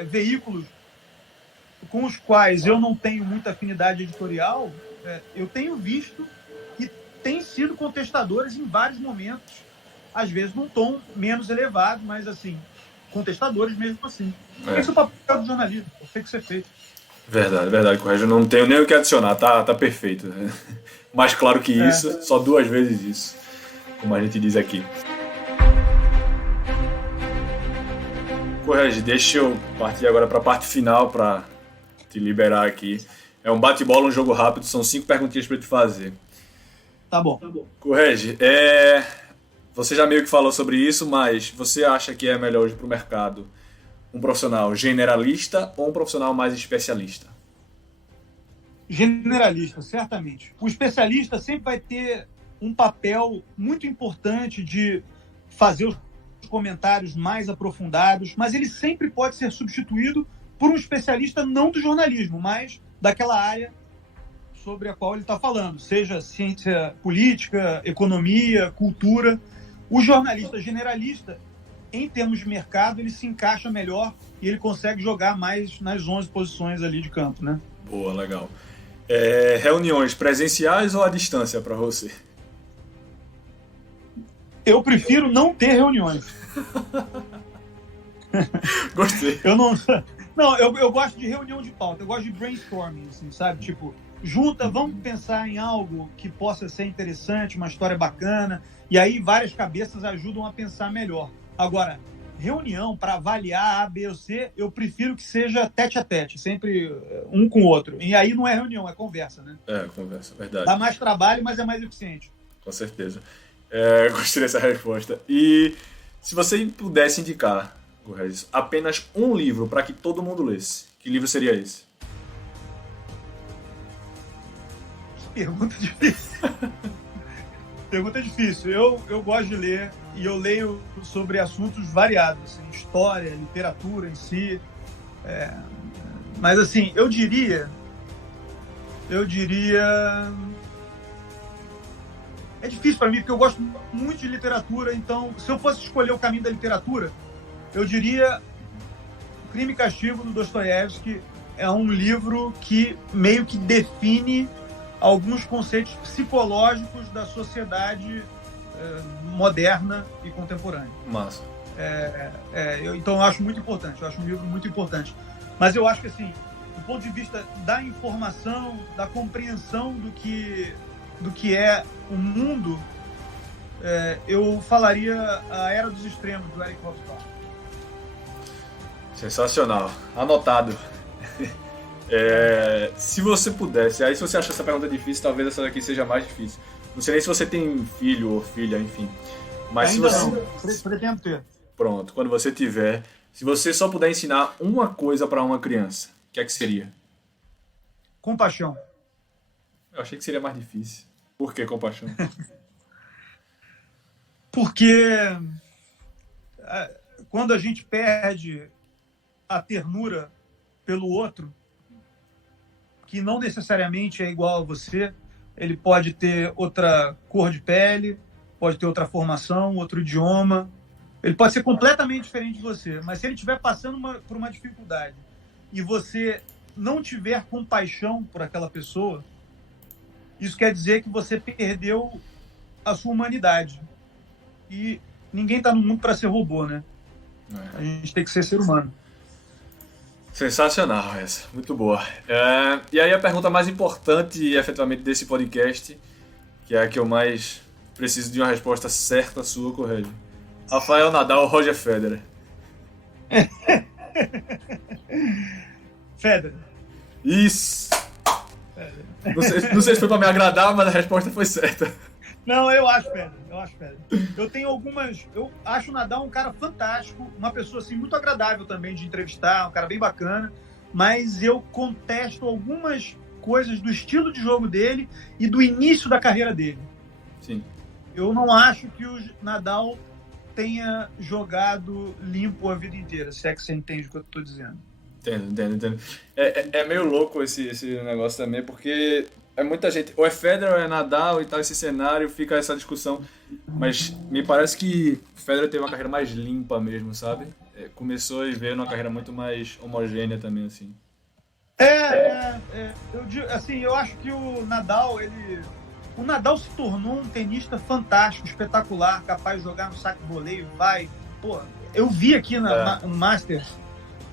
veículos com os quais eu não tenho muita afinidade editorial, eu tenho visto que têm sido contestadores em vários momentos, às vezes num tom menos elevado, mas assim, contestadores mesmo assim. Esse é o papel do jornalismo, tem que ser feito. Verdade, correto. Eu não tenho nem o que adicionar, tá perfeito. Mais claro que isso, só 2 vezes isso, como a gente diz aqui. Correge, deixa eu partir agora para a parte final para te liberar aqui. É um bate-bola, um jogo rápido, são 5 perguntinhas para te fazer. Tá bom. Correge, você já meio que falou sobre isso, mas você acha que é melhor hoje para o mercado um profissional generalista ou um profissional mais especialista? Generalista, certamente. O especialista sempre vai ter um papel muito importante de fazer os comentários mais aprofundados, mas ele sempre pode ser substituído por um especialista não do jornalismo, mas daquela área sobre a qual ele está falando, seja ciência política, economia, cultura. O jornalista generalista, em termos de mercado, ele se encaixa melhor e ele consegue jogar mais nas 11 posições ali de campo, né? Boa, legal. Reuniões presenciais ou à distância para você? Eu prefiro não ter reuniões. Gostei. Eu gosto de reunião de pauta, eu gosto de brainstorming, assim, sabe? Tipo, vamos pensar em algo que possa ser interessante, uma história bacana, e aí várias cabeças ajudam a pensar melhor. Agora, reunião para avaliar A, B ou C, eu prefiro que seja tete a tete, sempre um com o outro. E aí não é reunião, é conversa, né? Conversa, verdade. Dá mais trabalho, mas é mais eficiente. Com certeza. Gostei dessa resposta. E se você pudesse indicar, Regis, apenas um livro para que todo mundo lesse, que livro seria esse? Pergunta difícil. Pergunta difícil. Eu gosto de ler e eu leio sobre assuntos variados, assim, história, literatura em si. Mas assim, eu diria... É difícil para mim, porque eu gosto muito de literatura, então, se eu fosse escolher o caminho da literatura, eu diria Crime e Castigo, do Dostoiévski. É um livro que meio que define alguns conceitos psicológicos da sociedade moderna e contemporânea. Massa. Então, eu acho muito importante, eu acho um livro muito importante. Mas eu acho que, assim, do ponto de vista da informação, da compreensão do que é o mundo, eu falaria A Era dos Extremos, do Eric Hobsbawm. Sensacional. Anotado. Se você pudesse, aí se você acha essa pergunta difícil, talvez essa daqui seja mais difícil. Não sei nem se você tem filho ou filha, enfim. Mas ainda se você... não, pretendo ter. Pronto, quando você tiver, se você só puder ensinar uma coisa para uma criança, o que é que seria? Compaixão. Eu achei que seria mais difícil. Por que compaixão? Porque quando a gente perde a ternura pelo outro, que não necessariamente é igual a você, ele pode ter outra cor de pele, pode ter outra formação, outro idioma, ele pode ser completamente diferente de você, mas se ele estiver passando por uma dificuldade e você não tiver compaixão por aquela pessoa, isso quer dizer que você perdeu a sua humanidade. E ninguém está no mundo para ser robô, né? A gente tem que ser ser humano. Sensacional essa, muito boa. E aí a pergunta mais importante, efetivamente, desse podcast, que é a que eu mais preciso de uma resposta certa sua, correto? Rafael Nadal ou Roger Federer? Federer. Isso! Não sei se foi para me agradar, mas a resposta foi certa. Não, eu acho Federer. Eu tenho algumas... Eu acho o Nadal um cara fantástico, uma pessoa assim, muito agradável também de entrevistar, um cara bem bacana, mas eu contesto algumas coisas do estilo de jogo dele e do início da carreira dele. Sim. Eu não acho que o Nadal tenha jogado limpo a vida inteira, se é que você entende o que eu estou dizendo. Entendo. É meio louco esse negócio também, porque é muita gente, ou é Federer ou é Nadal e tal, esse cenário, fica essa discussão, mas me parece que o Federer teve uma carreira mais limpa mesmo, sabe? Começou e veio numa carreira muito mais homogênea também, assim. Eu acho que o Nadal, o Nadal se tornou um tenista fantástico, espetacular, capaz de jogar no saque-voleio, Pô, eu vi aqui no Masters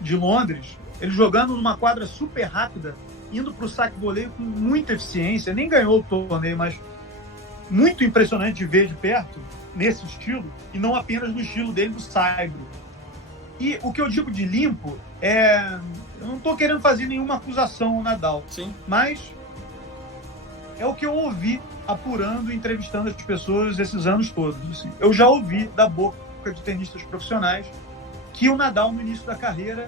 de Londres, ele jogando numa quadra super rápida, indo para o saque-voleio com muita eficiência, nem ganhou o torneio, mas muito impressionante de ver de perto, nesse estilo, e não apenas no estilo dele do saibro. E o que eu digo de limpo eu não estou querendo fazer nenhuma acusação ao Nadal, sim, mas é o que eu ouvi apurando e entrevistando as pessoas esses anos todos. Assim. Eu já ouvi da boca de tenistas profissionais que o Nadal, no início da carreira,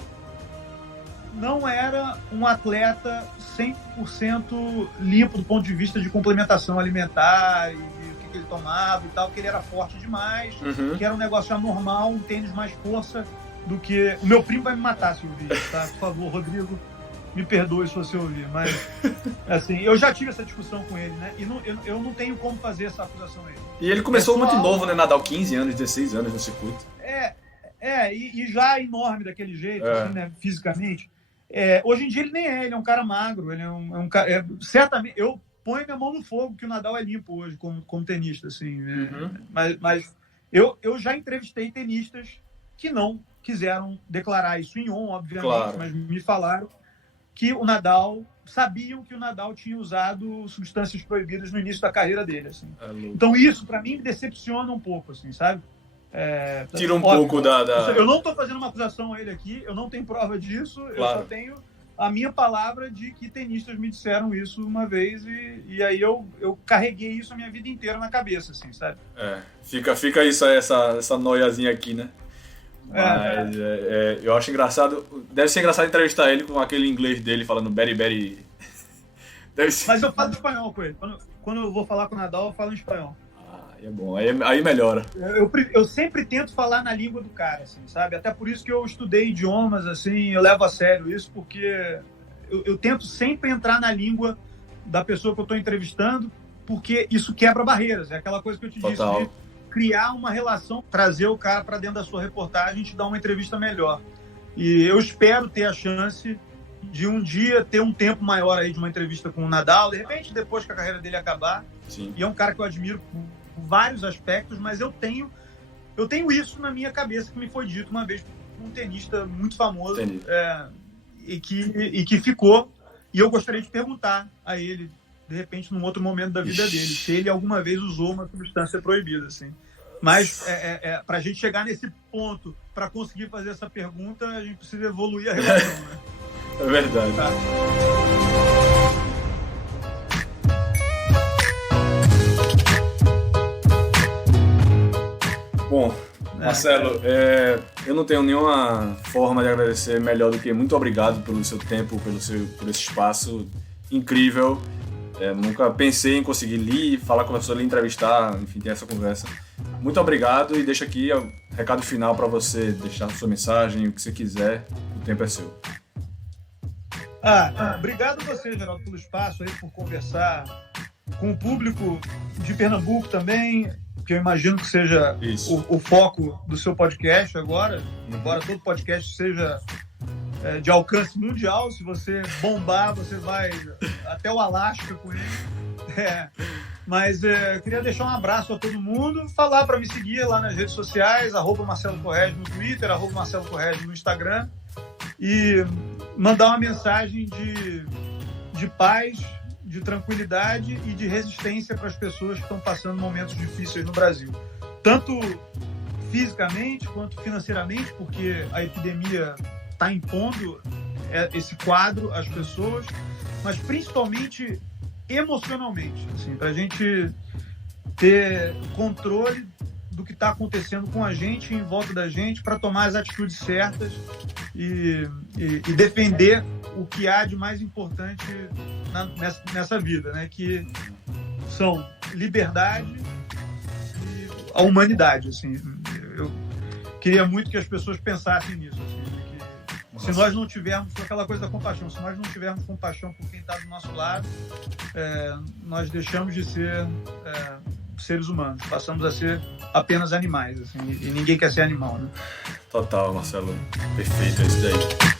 não era um atleta 100% limpo do ponto de vista de complementação alimentar e o que ele tomava e tal, que ele era forte demais, que era um negócio anormal, um tênis mais força do que... O meu primo vai me matar se eu ouvir isso, tá? Por favor, Rodrigo, me perdoe se você ouvir, mas assim, eu já tive essa discussão com ele, né? E eu não tenho como fazer essa acusação a ele. E ele começou muito novo, né? Nadal, 15 anos, 16 anos no circuito. E já enorme daquele jeito, assim, né? Fisicamente. Hoje em dia ele nem ele é um cara magro, ele é um cara... certamente, eu ponho minha mão no fogo que o Nadal é limpo hoje como tenista, assim. Mas eu já entrevistei tenistas que não quiseram declarar isso em on, obviamente, claro. Mas me falaram que o Nadal... sabiam que o Nadal tinha usado substâncias proibidas no início da carreira dele, assim. Então isso, para mim, me decepciona um pouco, assim, sabe? Tira um pouco da... Eu não estou fazendo uma acusação a ele aqui, eu não tenho prova disso, claro. Eu só tenho a minha palavra de que tenistas me disseram isso uma vez e aí eu carreguei isso a minha vida inteira na cabeça, assim, sabe? Fica isso, essa noiazinha aqui, né? Mas eu acho engraçado, deve ser engraçado entrevistar ele com aquele inglês dele falando very... Mas eu falo espanhol com ele, quando eu vou falar com o Nadal eu falo em espanhol. É bom, aí melhora. Eu sempre tento falar na língua do cara, assim, sabe? Até por isso que eu estudei idiomas, assim, eu levo a sério isso, porque eu tento sempre entrar na língua da pessoa que eu estou entrevistando, porque isso quebra barreiras. É aquela coisa que eu te disse, de criar uma relação, trazer o cara para dentro da sua reportagem e te dar uma entrevista melhor. E eu espero ter a chance de um dia ter um tempo maior aí de uma entrevista com o Nadal, de repente depois que a carreira dele acabar. Sim. E é um cara que eu admiro por vários aspectos, mas eu tenho isso na minha cabeça que me foi dito uma vez por um tenista muito famoso e que ficou, e eu gostaria de perguntar a ele de repente num outro momento da vida dele se ele alguma vez usou uma substância proibida, assim. Mas para a gente chegar nesse ponto, para conseguir fazer essa pergunta, a gente precisa evoluir a relação, né? É verdade. Tá. Bom, Marcelo, eu não tenho nenhuma forma de agradecer melhor do que muito obrigado pelo seu tempo, por esse espaço incrível. Nunca pensei em conseguir ler, falar com a pessoa, entrevistar, enfim, ter essa conversa. Muito obrigado e deixo aqui o recado final para você deixar sua mensagem, o que você quiser, o tempo é seu. Obrigado a você, Geraldo, pelo espaço aí, por conversar com o público de Pernambuco também, que eu imagino que seja o foco do seu podcast agora, embora todo podcast seja de alcance mundial. Se você bombar, você vai até o Alasca com ele. Mas eu queria deixar um abraço a todo mundo, falar para me seguir lá nas redes sociais, @Marcelo Correge no Twitter, @Marcelo Correge no Instagram, e mandar uma mensagem de paz, de tranquilidade e de resistência para as pessoas que estão passando momentos difíceis no Brasil. Tanto fisicamente quanto financeiramente, porque a epidemia está impondo esse quadro às pessoas, mas principalmente emocionalmente, assim, para a gente ter controle do que está acontecendo com a gente, em volta da gente, para tomar as atitudes certas e defender o que há de mais importante nessa vida, né? Que são liberdade e a humanidade, assim. Eu queria muito que as pessoas pensassem nisso, assim, que se nós não tivermos aquela coisa da compaixão, se nós não tivermos compaixão por quem está do nosso lado, nós deixamos de ser seres humanos, passamos a ser apenas animais, assim, e ninguém quer ser animal, né? Total, Marcelo, perfeito, é isso daí.